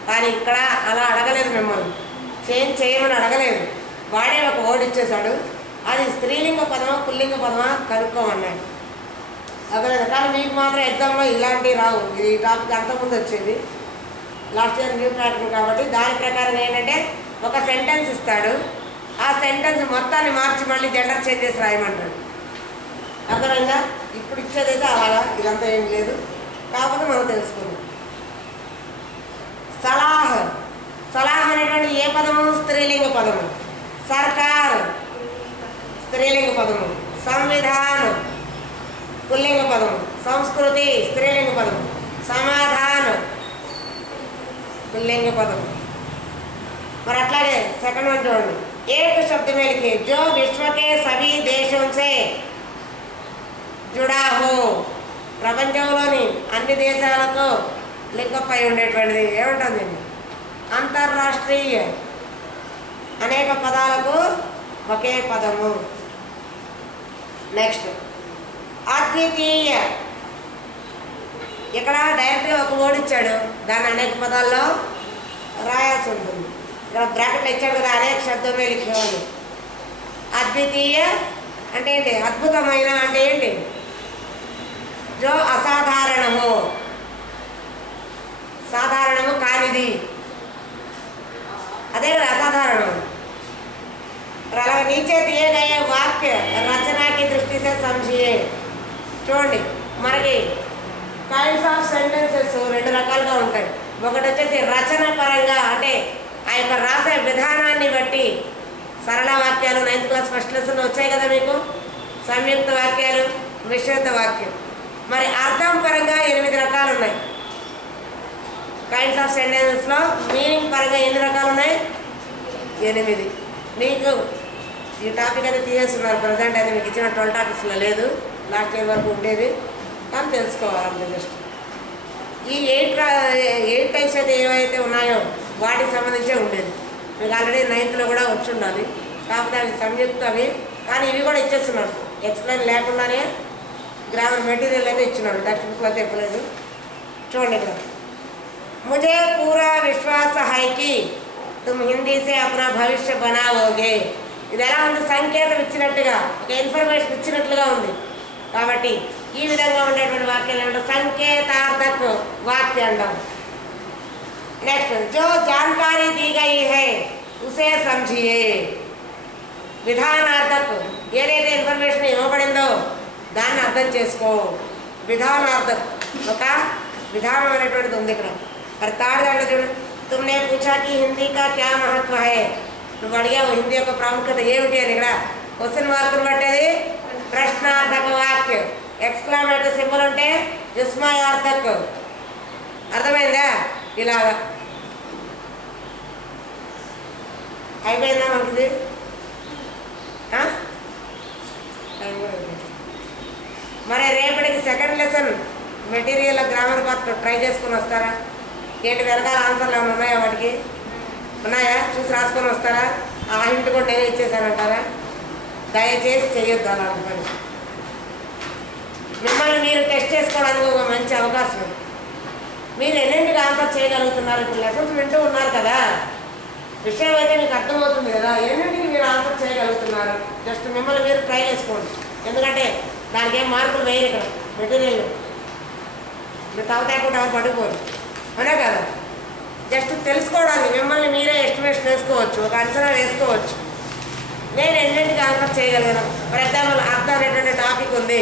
కానీ ఇక్కడ అలా అడగలేదు, మిమ్మల్ని చేంజ్ చేయమని అడగలేదు. వాడే ఒక బోర్డు ఇచ్చేశాడు, అది స్త్రీలింగ పదమా పుల్లింగ పదమా కనుక్కోమన్నాడు. అవ్వలేదు. కానీ మీకు మాత్రం ఎగ్జామ్లో ఇలాంటివి రావు. ఈ టాపిక్ అంతకుముందు వచ్చేది, లాస్ట్ ఇయర్ న్యూ ప్యాటర్న్ కాబట్టి దాని ప్రకారం ఏంటంటే ఒక సెంటెన్స్ ఇస్తాడు, ఆ సెంటెన్స్ మొత్తాన్ని మార్చి మళ్ళీ జెండర్ చేంజ్ చేసి రాయమంటాడు. అర్థమైందా? ఇప్పుడు ఇచ్చేదైతే అలాగా, ఇదంతా ఏం లేదు, కాకపోతే మనం తెలుసుకుందాం. సలాహ్. సలాహ్ అనేటువంటి ఏ పదము? స్త్రీలింగ పదము. సర్కార్ స్త్రీలింగ పదము. సంవిధానం పుల్లింగ పదము. సంస్కృతి స్త్రీలింగ పదము. సమాధానం పుల్లింగ పదము. మరి అట్లాగే సెకండ్ వన్ చూడండి. एक शब्द में लिखे जो विश्व के सभी देशों से जुड़ा हो. ప్రపంచంలోని అన్ని దేశాలతో లింకప్ అయి ఉండేటువంటిది ఏముంటుంది? అంతర్రాష్ట్రీయ. అనేక పదాలకు ఒకే పదము. నెక్స్ట్ అద్వితీయ. ఇక్కడ డైరెక్ట్గా ఒక వర్డ్ ఇచ్చాడు, దాన్ని అనేక పదాల్లో రాయాల్సి ఉంటుంది. ఇక్కడ బ్రాకెట్లు ఇచ్చాడు కదా, అనేక శబ్దమే లిఖేవాడు. అద్వితీయ అంటే ఏంటి? అద్భుతమైన అంటే ఏంటి? జో అసాధారణము, సాధారణము కానిది, అదే కదా అసాధారణం. అలాగే नीचे दिए गए वाक्य रचना की दृष्टि से समझिए. చూడండి, మనకి కైండ్స్ ఆఫ్ సెంటెన్సెస్ రెండు రకాలుగా ఉంటాయి. ఒకటి వచ్చేసి రచన పరంగా, అంటే ఆ యొక్క రాసే విధానాన్ని బట్టి సరళ వాక్యాలు 9th క్లాస్ ఫస్ట్ లెసన్లో వచ్చాయి కదా మీకు, సంయుక్త వాక్యాలు, మిశ్రిత వాక్యం. మరి అర్థం పరంగా 8 రకాలు ఉన్నాయి. కైండ్స్ ఆఫ్ సెంటెన్సెస్లో మీనింగ్ పరంగా ఎన్ని రకాలు ఉన్నాయి? 8. మీకు ఈ టాపిక్ అయితే తీసేస్తున్నారు ప్రజెంట్, అయితే మీకు ఇచ్చిన 12 టాపిక్స్లో లేదు, లాస్ట్ ఇయర్ వరకు ఉండేది, కానీ తెలుసుకోవాలి అంతే. జస్ట్ ఈ 8 టైప్స్ అయితే ఏవైతే ఉన్నాయో వాటికి సంబంధించే ఉండేది. మీకు ఆల్రెడీ 9th కూడా వచ్చి ఉండాలి, కాకపోతే అవి సంయుక్తవి. కానీ ఇవి కూడా ఇచ్చేస్తున్నాడు, ఎక్స్ప్లెయిన్ లేకుండానే గ్రామర్ మెటీరియల్ అయితే ఇచ్చినాడు, టెక్స్ట్ బుక్ అయితే ఇవ్వలేదు. చూడండి ఇక్కడ, मुझे पूरा विश्वास है कि तुम हिंदी से अपना भविष्य बनाओगे. ఇది ఎలా ఉంది? సంకేతం ఇచ్చినట్టుగా, ఒక ఇన్ఫర్మేషన్ ఇచ్చినట్లుగా ఉంది. కాబట్టి ఈ విధంగా ఉండేటువంటి వాక్యాలు ఏమంటారు? సంకేతార్థక వాక్య అంటాం. నెక్స్ట్ जो जानकारी दी गई है उसे समझिए. విధానార్థక, ఏదైతే ఇన్ఫర్మేషన్ ఇవ్వబడిందో దాన్ని అర్థం చేసుకో. విధానార్థక, ఒక విధానం అనేటువంటిది ఉంది ఇక్కడ. और ताड़ दांडो చూడండి, तुमने पूछा कि हिंदी का क्या महत्व है. నువ్వు అడిగావు హిందీ యొక్క ప్రాముఖ్యత ఏమిటి అని. ఇక్కడ క్వశ్చన్ మార్కును పట్టేది ప్రశ్నార్థక వాక్యం. ఎక్స్క్లామేటరీ సింబల్ ఉంటే విస్మయార్థక. అర్థమైందా? ఇలాగా అయిపోయిందా మనకి? మరి రేపటికి second lesson material grammar part try చేసుకుని వస్తారా? ఏంటి వెనకాల ఆన్సర్లు ఏమైనా ఉన్నాయా? వాటికి ఉన్నాయా? చూసి రాసుకొని వస్తారా? ఆ హింట్ కూడా నేనే ఇచ్చేసానంటారా? దయచేసి చేయొద్దు అలాంటి పని. మిమ్మల్ని మీరు టెస్ట్ చేసుకోవడానికి ఒక మంచి అవకాశం ఉంది. మీరు ఎన్నింటికి ఆన్సర్ చేయగలుగుతున్నారు? ఇప్పుడు లెసన్స్ వింటూ ఉన్నారు కదా, విషయం అయితే మీకు అర్థమవుతుంది కదా, ఎన్నింటికి మీరు ఆన్సర్ చేయగలుగుతున్నారు. జస్ట్ మిమ్మల్ని మీరు ట్రై చేసుకోండి, ఎందుకంటే దానికి ఏం మార్కులు వేయరు ఇక్కడ మెటీరియల్. మీరు తవ్వుతాకుండా ఎవరు పట్టుకోరు, అనే కదా. జస్ట్ తెలుసుకోవడానికి మిమ్మల్ని మీరే ఎస్టిమేషన్ వేసుకోవచ్చు, ఒక అంచనా వేసుకోవచ్చు. నేను ఎన్నింటికి ఆన్సర్ చేయగలిగాను. ఫర్ ఎగ్జాంపుల్ అర్థం అనేటువంటి టాపిక్ ఉంది.